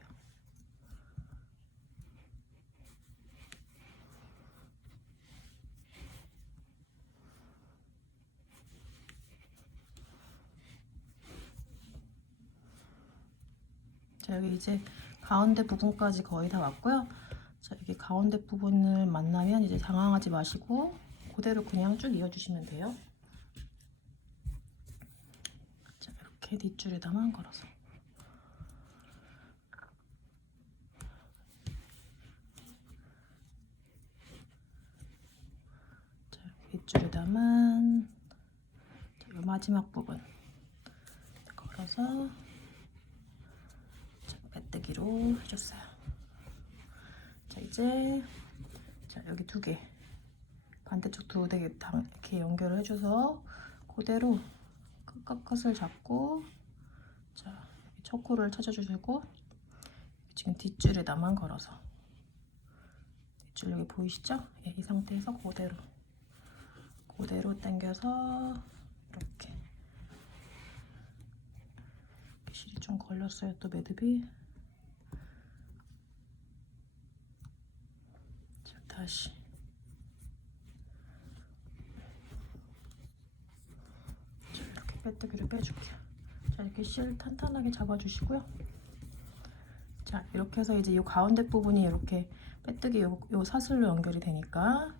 자, 여기 이제 가운데 부분까지 거의 다 왔고요. 자, 여기 가운데 부분을 만나면 이제 당황하지 마시고 그대로 그냥 쭉 이어주시면 돼요. 자, 이렇게 뒷줄에다만 걸어서 자, 이렇게 뒷줄에다만 자, 이 마지막 부분 걸어서 자, 빼뜨기로 해줬어요. 자, 이제 자, 여기 두 개 반대쪽 두 개 이렇게 연결을 해줘서 그대로 끝을 잡고 자, 첫 코를 찾아주시고 지금 뒷줄에다만 걸어서 뒷줄 여기 보이시죠? 예, 이 상태에서 그대로 당겨서 이렇게 실이 좀 걸렸어요. 또 매듭이 자, 다시 자, 이렇게 빼뜨기를 빼줄게요. 자, 이렇게 실 탄탄하게 잡아주시고요. 자, 이렇게 해서 이제 이 가운데 부분이 이렇게 빼뜨기 요 사슬로 연결이 되니까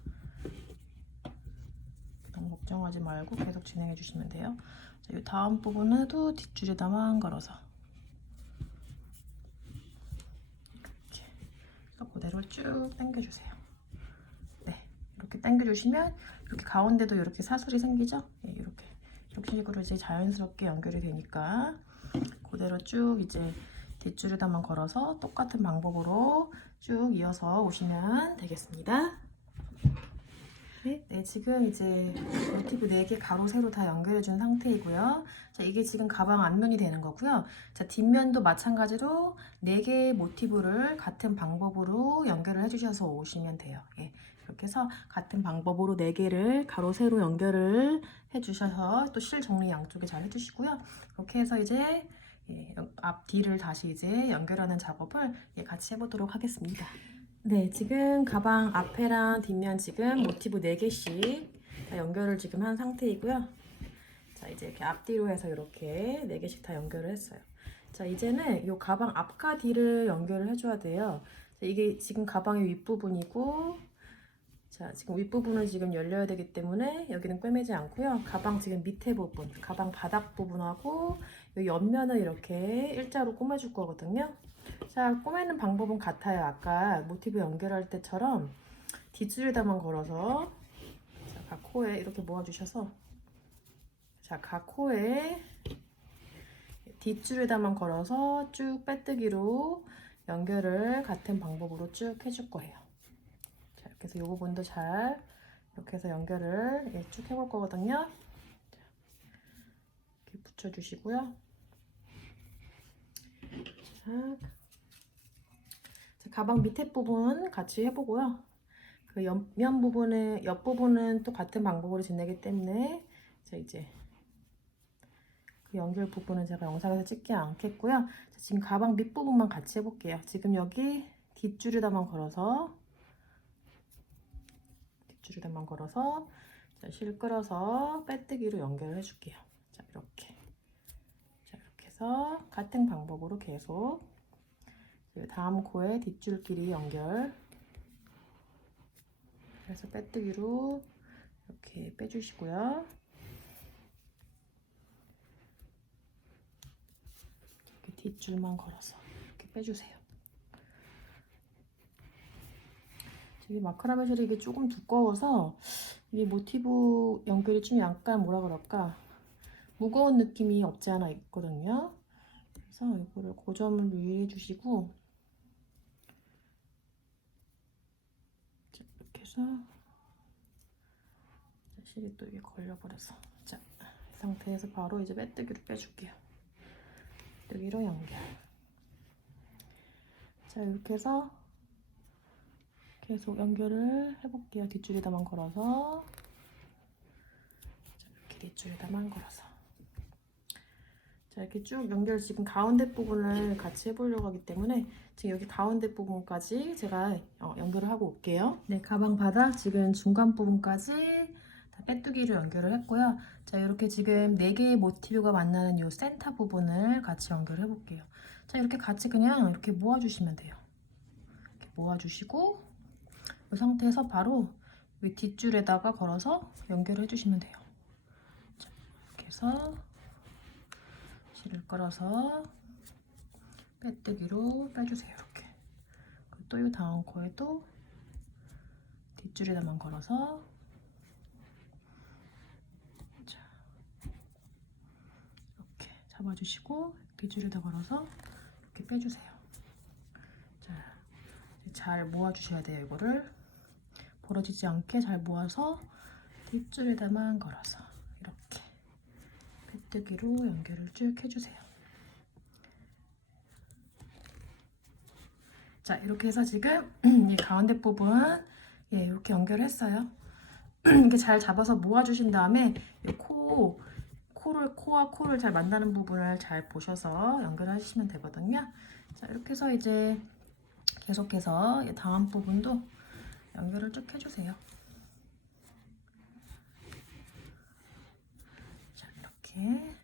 너무 걱정하지 말고 계속 진행해 주시면 돼요. 자, 이 다음 부분에도 뒷줄에다만 걸어서 이렇게 해서 그대로 쭉 당겨주세요. 네, 이렇게 당겨주시면 이렇게 가운데도 이렇게 사슬이 생기죠? 네, 이렇게 식으로 이제 자연스럽게 연결이 되니까 그대로 쭉 이제 뒷줄에다만 걸어서 똑같은 방법으로 쭉 이어서 오시면 되겠습니다. 네, 지금 이제 모티브 4개 가로 세로 다 연결해 준 상태이고요. 자, 이게 지금 가방 앞면이 되는 거고요. 자, 뒷면도 마찬가지로 4개의 모티브를 같은 방법으로 연결을 해 주셔서 오시면 돼요. 예, 이렇게 해서 같은 방법으로 4개를 가로 세로 연결을 해 주셔서 또 실 정리 양쪽에 잘 해 주시고요. 이렇게 해서 이제 앞뒤를 다시 이제 연결하는 작업을 같이 해보도록 하겠습니다. 네, 지금 가방 앞에랑 뒷면 지금 모티브 4개씩 다 연결을 지금 한 상태이고요. 자, 이제 이렇게 앞뒤로 해서 이렇게 4개씩 다 연결을 했어요. 자, 이제는 이 가방 앞과 뒤를 연결을 해줘야 돼요. 자, 이게 지금 가방의 윗부분이고, 자, 지금 윗부분을 지금 열려야 되기 때문에 여기는 꿰매지 않고요. 가방 지금 밑에 부분, 가방 바닥 부분하고 이 옆면을 이렇게 일자로 꼬매줄 거거든요. 자, 꼬매는 방법은 같아요. 아까 모티브 연결할 때처럼 뒷줄에다만 걸어서 자, 각 코에 이렇게 모아주셔서 자, 각 코에 뒷줄에다만 걸어서 쭉 빼뜨기로 연결을 같은 방법으로 쭉 해줄 거예요. 자, 이렇게 해서 이 부분도 잘 이렇게 해서 연결을 쭉 해볼 거거든요. 이렇게 붙여주시고요. 자, 가방 밑에 부분 같이 해보고요. 그 옆면 부분은 옆 부분은 또 같은 방법으로 지내기 때문에 자, 이제 그 연결 부분은 제가 영상에서 찍지 않겠고요. 자, 지금 가방 밑 부분만 같이 해볼게요. 지금 여기 뒷줄에다만 걸어서 자, 실 끌어서 빼뜨기로 연결을 해줄게요. 자, 이렇게 해서 같은 방법으로 계속 다음 코에 뒷줄끼리 연결. 그래서 빼뜨기로 이렇게 빼주시고요. 이렇게 뒷줄만 걸어서 이렇게 빼주세요. 이게 마크라메 쉘이 이게 조금 두꺼워서 이게 모티브 연결이 좀 약간 뭐라 그럴까 무거운 느낌이 없지 않아 있거든요. 그래서 이거를 고점을 유의해 주시고 이렇게 해서 실이 또 이게 걸려버려서 자, 이 상태에서 바로 이제 빼뜨기로 빼줄게요. 빼뜨기로 연결. 자, 이렇게 해서 계속 연결을 해볼게요. 뒷줄에다만 걸어서 자, 이렇게 뒷줄에다만 걸어서 자, 이렇게 쭉 연결 지금 가운데 부분을 같이 해보려고 하기 때문에 지금 여기 가운데 부분까지 제가 연결을 하고 올게요. 네, 가방 바닥 지금 중간 부분까지 다 빼뜨기로 연결을 했고요. 자, 이렇게 지금 4개의 모티브가 만나는 이 센터 부분을 같이 연결해 볼게요. 자, 이렇게 같이 그냥 이렇게 모아주시면 돼요. 이렇게 모아주시고 이 상태에서 바로 이 뒷줄에다가 걸어서 연결을 해주시면 돼요. 자, 이렇게 해서 실을 끌어서 빼뜨기로 빼주세요. 이렇게. 또 이 다음 코에도 뒷줄에다만 걸어서 자, 이렇게 잡아주시고 뒷줄에다 걸어서 이렇게 빼주세요. 자, 잘 모아주셔야 돼요. 이거를 벌어지지 않게 잘 모아서 뒷줄에다만 걸어서 이렇게 빼뜨기로 연결을 쭉 해주세요. 자, 이렇게 해서 지금 이 가운데 부분 이렇게 연결했어요. 이렇게 잘 잡아서 모아주신 다음에 코와 코를 잘 만나는 부분을 잘 보셔서 연결하시면 되거든요. 자, 이렇게 해서 이제 계속해서 다음 부분도 연결을 쭉 해주세요. 자, 이렇게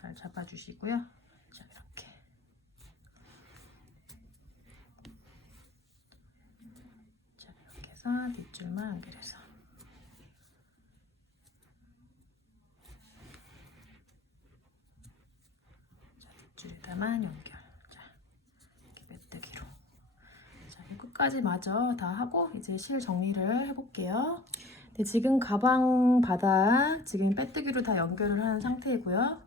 잘 잡아주시고요. 자, 이렇게. 자, 이렇게 해서 뒷줄만 연결해서. 자, 뒷줄에다만 연결. 자, 이렇게 빼뜨기로. 자, 끝까지 마저 다 하고 이제 실 정리를 해볼게요. 네, 지금 가방 바닥 지금 빼뜨기로 다 연결을 한 상태이고요.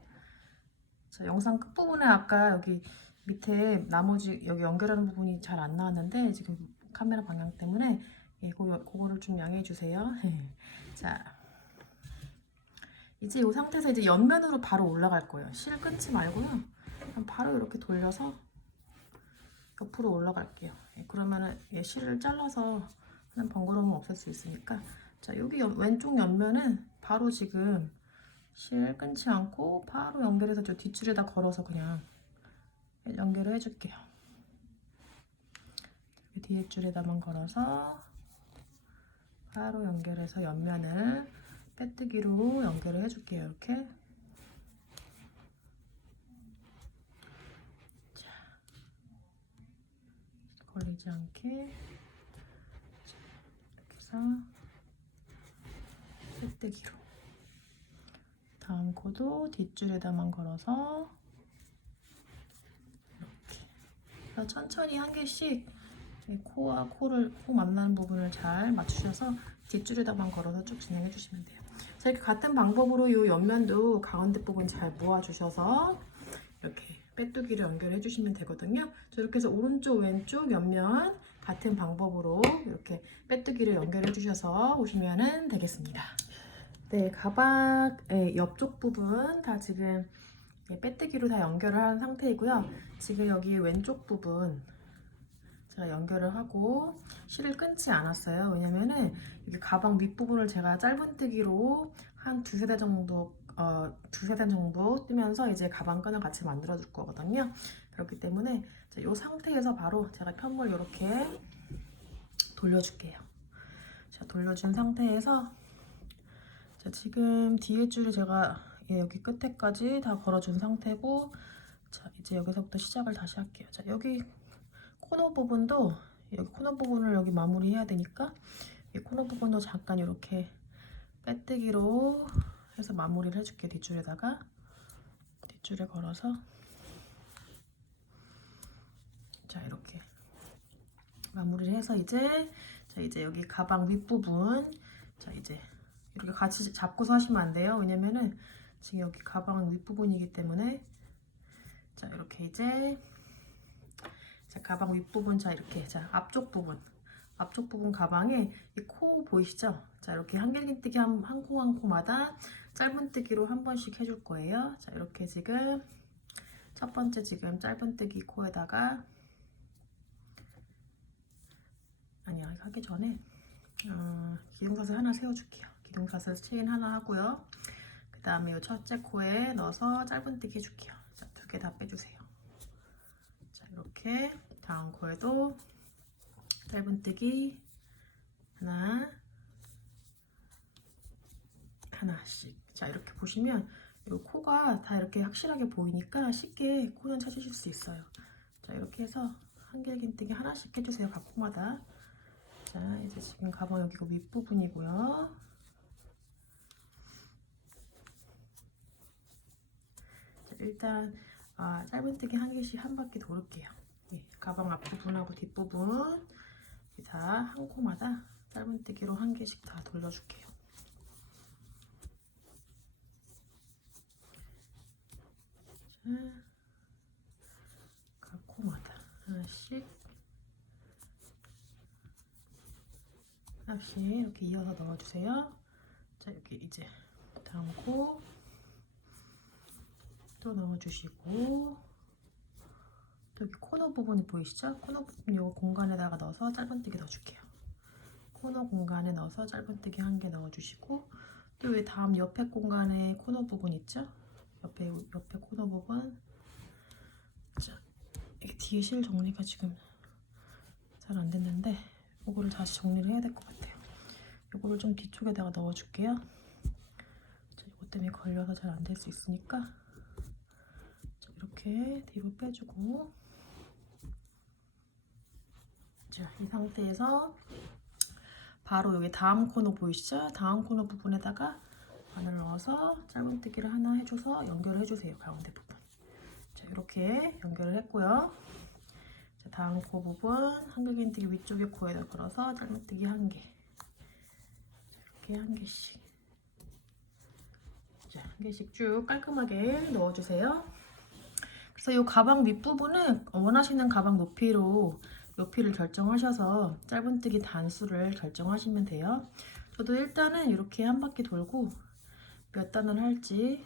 자, 영상 끝부분에 아까 여기 밑에 나머지 여기 연결하는 부분이 잘 안 나왔는데 지금 카메라 방향 때문에 그거를 좀 양해해 주세요. 자, 이제 이 상태에서 이제 옆면으로 바로 올라갈 거예요. 실 끊지 말고요. 그냥 바로 이렇게 돌려서 옆으로 올라갈게요. 그러면은 실을 잘라서 하는 번거로움은 없을 수 있으니까. 자, 여기 왼쪽 옆면은 바로 지금 실 끊지 않고 바로 연결해서 저 뒷줄에다 걸어서 그냥 연결을 해줄게요. 뒤에 줄에다만 걸어서 바로 연결해서 옆면을 빼뜨기로 연결을 해줄게요. 이렇게. 자, 걸리지 않게 이렇게 해서 빼뜨기로. 다음 코도 뒷줄에다만 걸어서 이렇게. 천천히 한 개씩 코와 코 만나는 부분을 잘 맞추셔서 뒷줄에다만 걸어서 쭉 진행해 주시면 돼요. 자, 이렇게 같은 방법으로 이 옆면도 가운데 부분 잘 모아주셔서 이렇게 빼뚜기를 연결해 주시면 되거든요. 이렇게 해서 오른쪽 왼쪽 옆면 같은 방법으로 이렇게 빼뚜기를 연결해 주셔서 오시면 되겠습니다. 네, 가방의 옆쪽 부분 다 지금 빼뚜기로 다 연결을 한 상태이고요. 지금 여기 왼쪽 부분 제가 연결을 하고 실을 끊지 않았어요. 왜냐면은 여기 가방 윗부분을 제가 짧은뜨기로 한 두세 대 정도 두세 대 정도 뜨면서 이제 가방 끈을 같이 만들어 줄 거거든요. 그렇기 때문에 이 상태에서 바로 제가 편물 이렇게 돌려줄게요. 자, 돌려준 상태에서 자, 지금 뒤에 줄을 제가 여기 끝에까지 다 걸어준 상태고, 자, 이제 여기서부터 시작을 다시 할게요. 자, 여기 코너 부분도 여기 코너 부분을 여기 마무리해야 되니까 이 코너 부분도 잠깐 이렇게 빼뜨기로 해서 마무리를 해줄게. 뒷줄에다가 뒷줄에 걸어서 자 이렇게 마무리를 해서 이제 여기 가방 윗부분 자 이제 이렇게 같이 잡고서 하시면 안 돼요. 왜냐면은 지금 여기 가방 윗부분이기 때문에 자 이렇게 이제 자 가방 윗부분 자 이렇게 자 앞쪽 부분 가방에 이 코 보이시죠? 자 이렇게 한길긴뜨기 한 코 한 코마다 짧은뜨기로 한 번씩 해줄 거예요. 자 이렇게 지금 첫 번째 지금 짧은뜨기 코에다가 아니야 하기 전에 기둥사슬 하나 세워줄게요. 기둥사슬 체인 하나 하고요. 그 다음에 이 첫째 코에 넣어서 짧은뜨기 해줄게요. 자, 두 개 다 빼주세요. 자 이렇게 다음 코에도 짧은뜨기 하나씩. 자 이렇게 보시면 이 코가 다 이렇게 확실하게 보이니까 쉽게 코는 찾으실 수 있어요. 자 이렇게 해서 한길긴뜨기 하나씩 해주세요. 각 코마다. 자 이제 지금 가방 여기가 윗부분이고요. 자, 일단 짧은뜨기 한 개씩 한 바퀴 돌을게요. 예, 가방 앞부분하고 뒷부분 다 한 코마다 짧은뜨기로 한 개씩 다 돌려줄게요. 자, 각 코마다 하나씩 이렇게 이어서 넣어주세요. 자 여기 이제 다음 코 또 넣어주시고 또 여기 코너 부분이 보이시죠? 코너 부분 요 공간에다가 넣어서 짧은뜨기 넣어줄게요. 코너 공간에 넣어서 짧은뜨기 한 개 넣어주시고 또 여기 다음 옆에 공간에 코너 부분 있죠? 옆에 코너 부분 자 이게 뒤에 실 정리가 지금 잘 안 됐는데 이거를 다시 정리를 해야 될 것 같아요. 이거를 좀 뒤쪽에다가 넣어줄게요. 자, 이것 때문에 걸려서 잘 안 될 수 있으니까 자, 이렇게 뒤로 빼주고 자, 이 상태에서 바로 여기 다음 코너 보이시죠? 다음 코너 부분에다가 바늘 넣어서 짧은뜨기를 하나 해줘서 연결을 해주세요. 가운데 부분. 자, 이렇게 연결을 했고요. 자, 다음 코 부분 한길긴뜨기 위쪽에 코에다 걸어서 짧은뜨기 한 개. 이렇게 한 개씩. 자, 한 개씩 쭉 깔끔하게 넣어주세요. 그래서 이 가방 윗부분은 원하시는 가방 높이를 결정하셔서 짧은뜨기 단수를 결정하시면 돼요. 저도 일단은 이렇게 한 바퀴 돌고 몇 단을 할지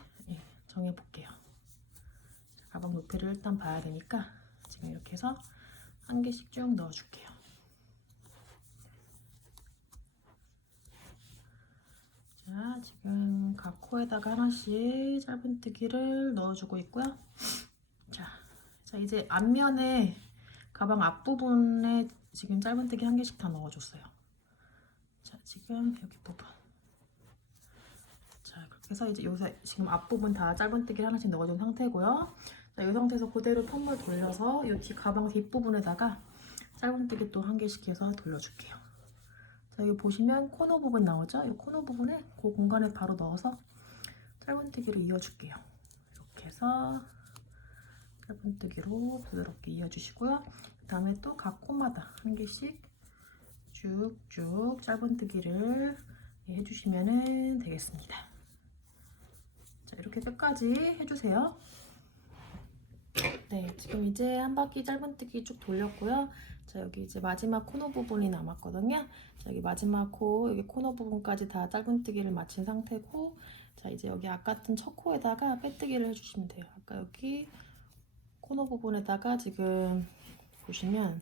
정해볼게요. 가방 높이를 일단 봐야 되니까 지금 이렇게 해서 한 개씩 쭉 넣어줄게요. 자, 지금 각 코에다가 하나씩 짧은뜨기를 넣어주고 있고요. 자 이제 앞면에 가방 앞부분에 지금 짧은뜨기 한 개씩 다 넣어줬어요. 자 지금 여기 부분 자 그렇게 해서 이제 여기서 지금 앞부분 다 짧은뜨기를 하나씩 넣어준 상태고요. 자, 이 상태에서 그대로 편물 돌려서 이 가방 뒷부분에다가 짧은뜨기 또 한 개씩 해서 돌려줄게요. 자 여기 보시면 코너 부분 나오죠? 이 코너 부분에 그 공간에 바로 넣어서 짧은뜨기로 이어줄게요. 이렇게 해서 짧은뜨기로 부드럽게 이어주시고요. 그 다음에 또 각 코마다 한 개씩 쭉쭉 짧은뜨기를 해주시면 되겠습니다. 자, 이렇게 끝까지 해주세요. 네, 지금 이제 한 바퀴 짧은뜨기 쭉 돌렸고요. 자, 여기 이제 마지막 코너 부분이 남았거든요. 자, 여기 마지막 여기 코너 부분까지 다 짧은뜨기를 마친 상태고, 자, 이제 여기 아까 같은 첫 코에다가 빼뜨기를 해주시면 돼요. 아까 여기 코너 부분에다가 지금 보시면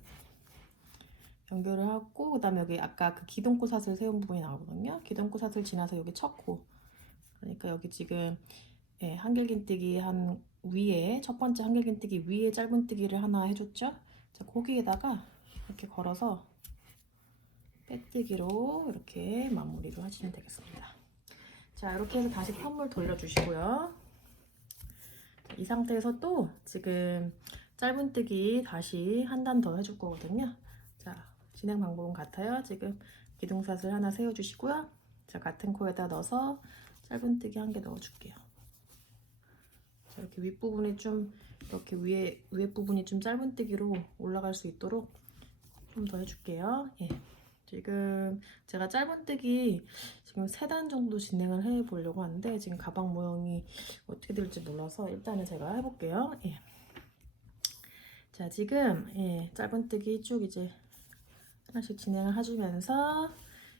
연결을 하고, 그 다음에 여기 아까 그 기둥코 사슬 세운 부분이 나오거든요. 기둥코 사슬 지나서 여기 첫 코. 그러니까 여기 지금 한길긴뜨기 한 위에 첫 번째 한길긴뜨기 위에 짧은뜨기를 하나 해줬죠. 자, 거기에다가 이렇게 걸어서 빼뜨기로 이렇게 마무리를 하시면 되겠습니다. 자, 이렇게 해서 다시 편물 돌려주시고요. 자, 이 상태에서 또 지금 짧은뜨기 다시 한 단 더 해줄 거거든요. 자, 진행 방법은 같아요. 지금 기둥사슬 하나 세워주시고요. 자, 같은 코에다 넣어서 짧은뜨기 한 개 넣어줄게요. 자, 이렇게 윗부분이 좀 이렇게 위에 부분이 좀 짧은뜨기로 올라갈 수 있도록 좀 더 해줄게요. 예. 지금 제가 짧은뜨기 지금 3단 정도 진행을 해 보려고 하는데 지금 가방 모양이 어떻게 될지 몰라서 일단은 제가 해볼게요. 예. 자, 지금 짧은뜨기 쭉 이제 하나씩 진행을 해주면서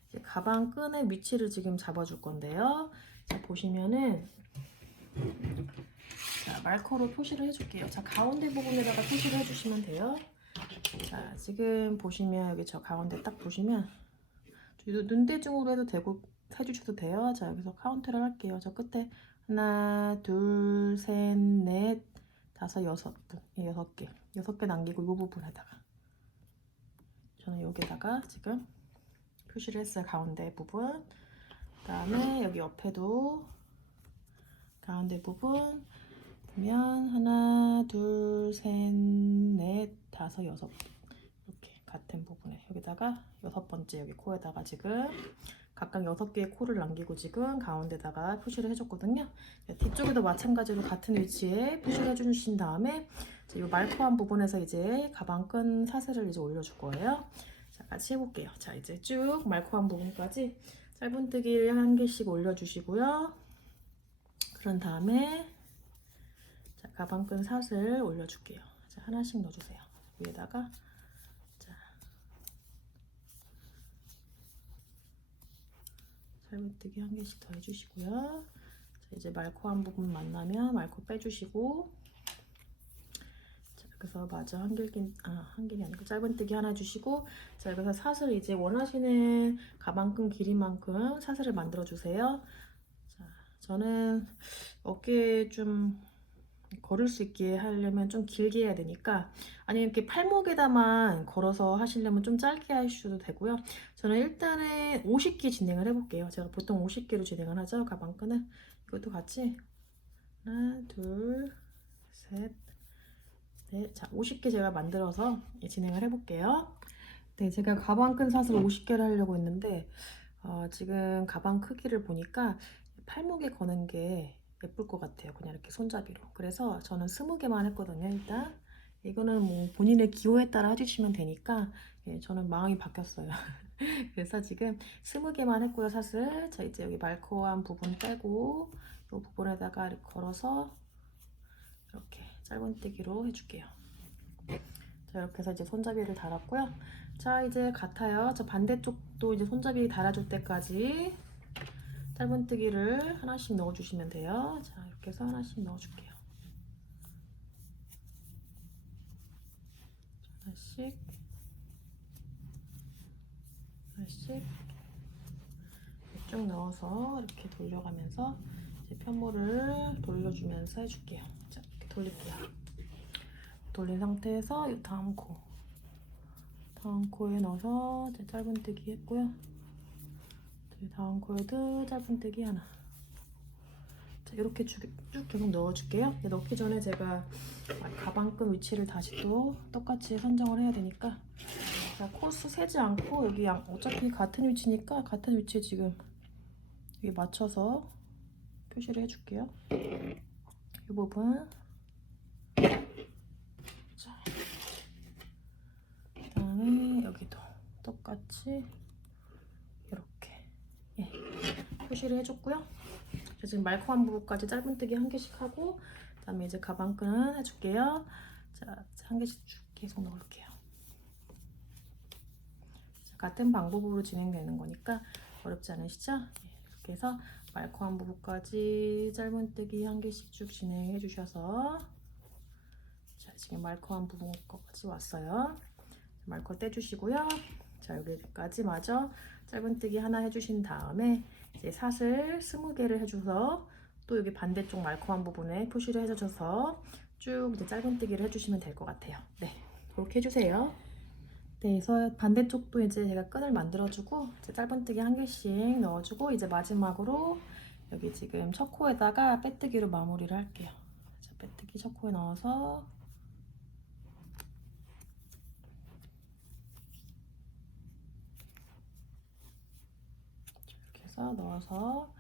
이제 가방 끈의 위치를 지금 잡아줄 건데요. 자, 보시면은 자, 마커로 표시를 해줄게요. 자, 가운데 부분에다가 표시를 해주시면 돼요. 자, 지금 보시면 여기 저 가운데 딱 보시면 눈대중으로 해도 되고 해주셔도 돼요. 자, 여기서 카운트를 할게요. 저 끝에 하나, 둘, 셋, 넷, 다섯, 여섯 분, 6개, 6개 남기고 이 부분에다가 저는 여기다가 지금 표시를 했어요. 가운데 부분. 그다음에 여기 옆에도 가운데 부분 보면 하나, 둘, 셋, 넷, 다섯, 6분 이렇게 같은 부분에 여기다가 6번째 여기 코에다가 지금 각각 6개의 코를 남기고 지금 가운데다가 표시를 해줬거든요. 뒤쪽에도 마찬가지로 같은 위치에 표시를 해주신 다음에 이 말코한 부분에서 이제 가방끈 사슬을 이제 올려줄 거예요. 자, 같이 해볼게요. 자, 이제 쭉 말코한 부분까지 짧은뜨기를 한 개씩 올려주시고요. 그런 다음에 자, 가방끈 사슬 올려줄게요. 자, 하나씩 넣어주세요. 위에다가 자, 짧은뜨기 한 개씩 더 해주시고요. 자, 이제 말코한 부분 만나면 말코 빼주시고 자, 여기서 마저 한길이 아니고 짧은뜨기 하나 주시고 자, 여기서 사슬 이제 원하시는 가방끈 길이만큼 사슬을 만들어 주세요. 자, 저는 어깨에 좀 걸을 수 있게 하려면 좀 길게 해야 되니까 아니면 이렇게 팔목에다만 걸어서 하시려면 좀 짧게 하셔도 되고요. 저는 일단은 50개 진행을 해볼게요. 제가 보통 50개로 진행을 하죠. 가방끈은 이것도 같이 하나, 둘, 셋, 넷. 자, 50개 제가 만들어서 진행을 해볼게요. 네, 제가 가방끈 사슬 50개를 하려고 했는데 지금 가방 크기를 보니까 팔목에 거는 게 예쁠 것 같아요. 그냥 이렇게 손잡이로. 그래서 저는 20개만 했거든요. 일단 이거는 뭐 본인의 기호에 따라 해주시면 되니까 저는 마음이 바뀌었어요. 그래서 지금 20개만 했고요. 사슬. 자, 이제 여기 말코한 부분 빼고 이 부분에다가 이렇게 걸어서 이렇게 짧은뜨기로 해줄게요. 자, 이렇게 해서 이제 손잡이를 달았고요. 자, 이제 같아요. 저 반대쪽도 이제 손잡이 달아줄 때까지 짧은뜨기를 하나씩 넣어주시면 돼요. 자, 이렇게 해서 하나씩 넣어줄게요. 하나씩, 하나씩 쭉 넣어서 이렇게 돌려가면서 이제 편모를 돌려주면서 해줄게요. 자, 이렇게 돌릴게요. 돌린 상태에서 이 다음 코에 넣어서 이제 짧은뜨기 했고요. 다음 코에도 짧은뜨기 하나. 자, 이렇게 쭉 계속 넣어줄게요. 넣기 전에 제가 가방끈 위치를 다시 또 똑같이 선정을 해야 되니까 자, 코스 세지 않고 여기 어차피 같은 위치니까 같은 위치에 지금 여기 맞춰서 표시를 해줄게요. 이 부분 자, 그다음에 여기도 똑같이 이렇게 표시를 해줬고요. 지금 말코한 부분까지 짧은뜨기 한 개씩 하고 그다음에 이제 가방끈 해줄게요. 자, 한 개씩 쭉 계속 넣을게요. 자, 같은 방법으로 진행되는 거니까 어렵지 않으시죠? 이렇게 해서 말코한 부분까지 짧은뜨기 한 개씩 쭉 진행해 주셔서 자, 지금 말코한 부분까지 왔어요. 말코 떼주시고요. 자, 여기까지 마저 짧은뜨기 하나 해주신 다음에 이제 사슬 20개를 해줘서 또 여기 반대쪽 말코한 부분에 표시를 해주셔서 쭉 이제 짧은뜨기를 해주시면 될 것 같아요. 네, 그렇게 해주세요. 네, 그래서 반대쪽도 이제 제가 끈을 만들어주고 이제 짧은뜨기 한 개씩 넣어주고 이제 마지막으로 여기 지금 첫 코에다가 빼뜨기로 마무리를 할게요. 자, 빼뜨기 첫 코에 넣어서 이렇게 해서 넣어서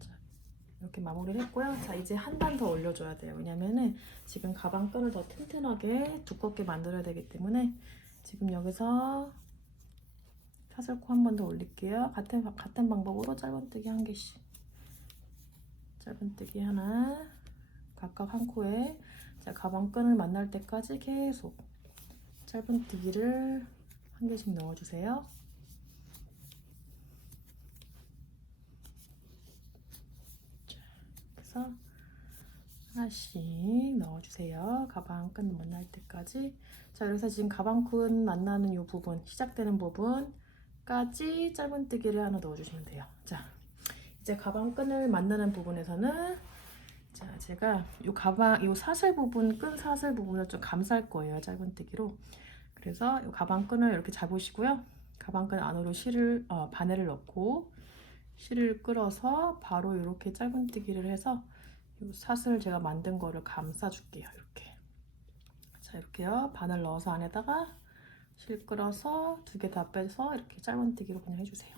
자, 이렇게 마무리를 했고요. 자, 이제 한 단 더 올려줘야 돼요. 왜냐면은 지금 가방 끈을 더 튼튼하게 두껍게 만들어야 되기 때문에 지금 여기서 사슬코 한 번 더 올릴게요. 같은 방법으로 짧은뜨기 한 개씩. 짧은뜨기 하나, 각각 한 코에 자, 가방끈을 만날 때까지 계속 짧은뜨기를 한 개씩 넣어주세요. 자, 그래서 하나씩 넣어주세요. 가방끈 만날 때까지. 자, 그래서 지금 가방끈 만나는 이 부분, 시작되는 부분까지 짧은뜨기를 하나 넣어주시면 돼요. 자, 이제 가방끈을 만나는 부분에서는 자, 제가 요 사슬 부분, 끈 사슬 부분을 좀 감쌀 거예요. 짧은뜨기로. 그래서 이 가방끈을 이렇게 잡으시고요. 가방끈 안으로 바늘을 넣고 실을 끌어서 바로 이렇게 짧은뜨기를 해서 이 사슬 제가 만든 거를 감싸 줄게요. 이렇게. 자, 이렇게요. 바늘 넣어서 안에다가 실 끌어서 2개 다 빼서 이렇게 짧은뜨기로 그냥 해주세요.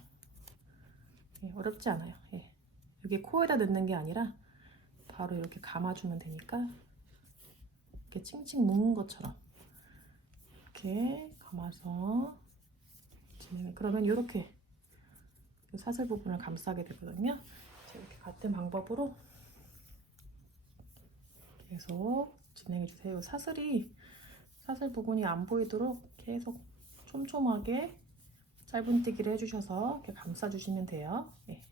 예, 어렵지 않아요. 예. 여기 코에다 넣는 게 아니라 바로 이렇게 감아주면 되니까 이렇게 칭칭 묶는 것처럼 이렇게 감아서 그러면 이렇게 사슬 부분을 감싸게 되거든요. 이렇게 같은 방법으로 계속 진행해 주세요. 사슬 부분이 안 보이도록 계속 촘촘하게 짧은뜨기를 해주셔서 이렇게 감싸주시면 돼요. 네.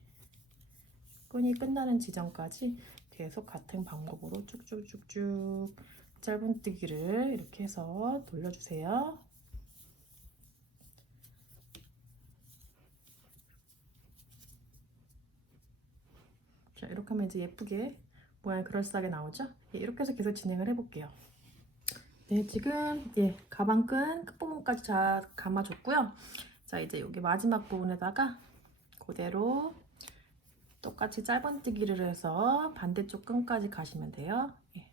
끈이 끝나는 지점까지 계속 같은 방법으로 쭉쭉쭉쭉 짧은뜨기를 이렇게 해서 돌려주세요. 자, 이렇게 하면 이제 예쁘게 모양이 그럴싸하게 나오죠? 예, 이렇게 해서 계속 진행을 해볼게요. 네, 지금 가방끈 끝부분까지 잘 감아줬고요. 자, 이제 여기 마지막 부분에다가 그대로 똑같이 짧은뜨기를 해서 반대쪽 끈까지 가시면 돼요. 예.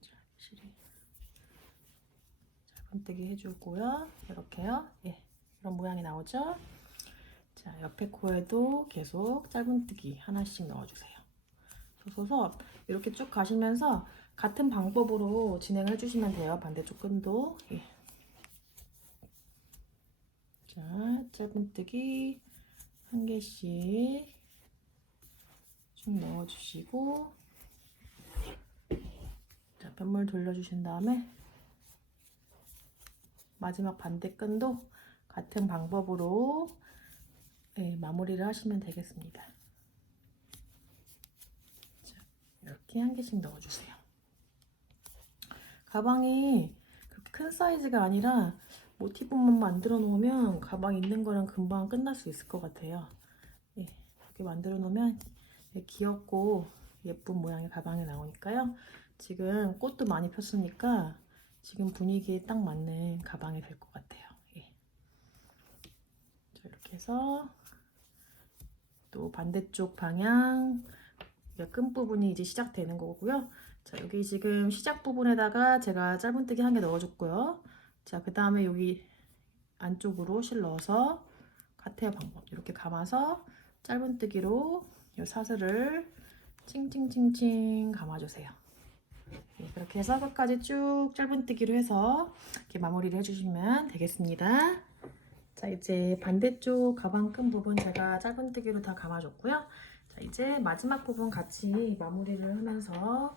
자, 짧은뜨기 해주고요. 이렇게요. 예, 이런 모양이 나오죠? 자, 옆에 코에도 계속 짧은뜨기 하나씩 넣어주세요. 줘서 이렇게 쭉 가시면서 같은 방법으로 진행해 주시면 돼요. 반대쪽 끈도. 예. 자, 짧은뜨기 한 개씩 쭉 넣어주시고 자, 편물 돌려주신 다음에 마지막 반대 끈도 같은 방법으로 마무리를 하시면 되겠습니다. 자, 이렇게 한 개씩 넣어주세요. 가방이 그렇게 큰 사이즈가 아니라 모티브만 만들어 놓으면 가방 있는 거랑 금방 끝날 수 있을 것 같아요. 예, 이렇게 만들어 놓으면 귀엽고 예쁜 모양의 가방이 나오니까요. 지금 꽃도 많이 폈으니까 지금 분위기에 딱 맞는 가방이 될 것 같아요. 예. 자, 이렇게 해서 또 반대쪽 방향 끈 부분이 이제 시작되는 거고요. 자, 여기 지금 시작 부분에다가 제가 짧은뜨기 한 개 넣어줬고요. 자, 그 다음에 여기 안쪽으로 실 넣어서 같아요 방법. 이렇게 감아서 짧은뜨기로 이 사슬을 칭칭칭칭 감아주세요. 네, 그렇게 해서 끝까지 쭉 짧은뜨기로 해서 이렇게 마무리를 해주시면 되겠습니다. 자, 이제 반대쪽 가방 끈 부분 제가 짧은뜨기로 다 감아줬고요. 자, 이제 마지막 부분 같이 마무리를 하면서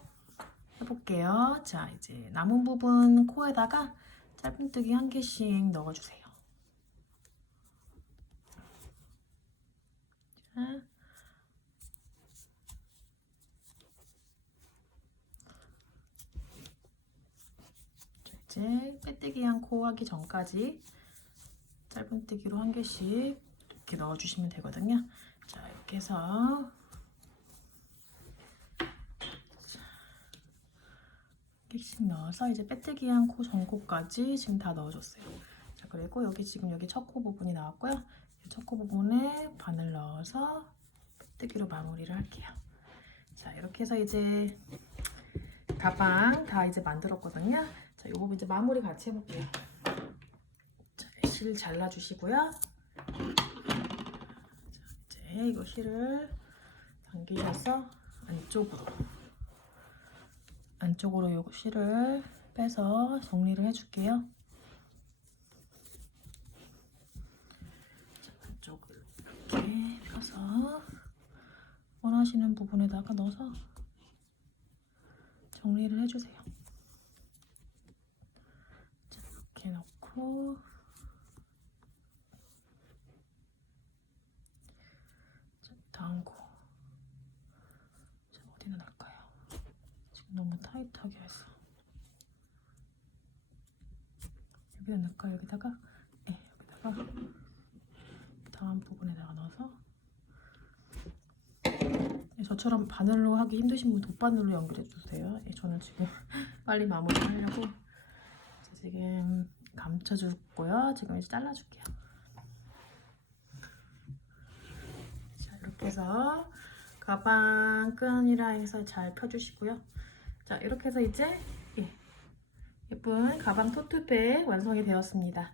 해볼게요. 자, 이제 남은 부분 코에다가 짧은뜨기 1개씩 넣어주세요. 자, 이제 빼뜨기한 코 하기 전까지 짧은뜨기로 1개씩 이렇게 넣어주시면 되거든요. 자, 이렇게 해서 1개씩 넣어서 이제 빼뜨기한 코 전코까지 지금 다 넣어줬어요. 자, 그리고 여기 지금 여기 첫 코 부분이 나왔고요. 첫 코 부분에 바늘 넣어서 빼뜨기로 마무리를 할게요. 자, 이렇게 해서 이제 가방 다 이제 만들었거든요. 자, 이 부분 이제 마무리 같이 해볼게요. 자, 실 잘라주시고요. 자, 이제 이거 실을 당기셔서 안쪽으로 요 실을 빼서 정리를 해줄게요. 자, 안쪽을 이렇게 펴서 원하시는 부분에다가 넣어서 정리를 해주세요. 자, 이렇게 넣고 자, 다음 코 자, 어디다 넣을까요? 지금 너무 타이트하게 했어. 여기다 넣을까요? 여기다가? 네, 여기다가 다음 부분에다가 넣어서 저처럼 바늘로 하기 힘드신 분 돗바늘로 연결해 주세요. 저는 지금 빨리 마무리 하려고 지금 감춰줬고요. 지금 이제 잘라줄게요. 자, 이렇게 해서 가방 끈이라 해서 잘 펴주시고요. 자, 이렇게 해서 이제 예쁜 가방 토트백 완성이 되었습니다.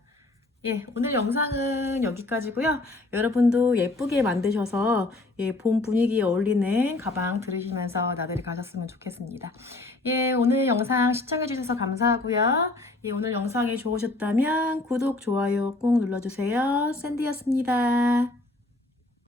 오늘 영상은 여기까지고요. 여러분도 예쁘게 만드셔서 봄 분위기에 어울리는 가방 들으시면서 나들이 가셨으면 좋겠습니다. 오늘 영상 시청해주셔서 감사하고요. 오늘 영상이 좋으셨다면 구독, 좋아요 꼭 눌러주세요. 샌디였습니다.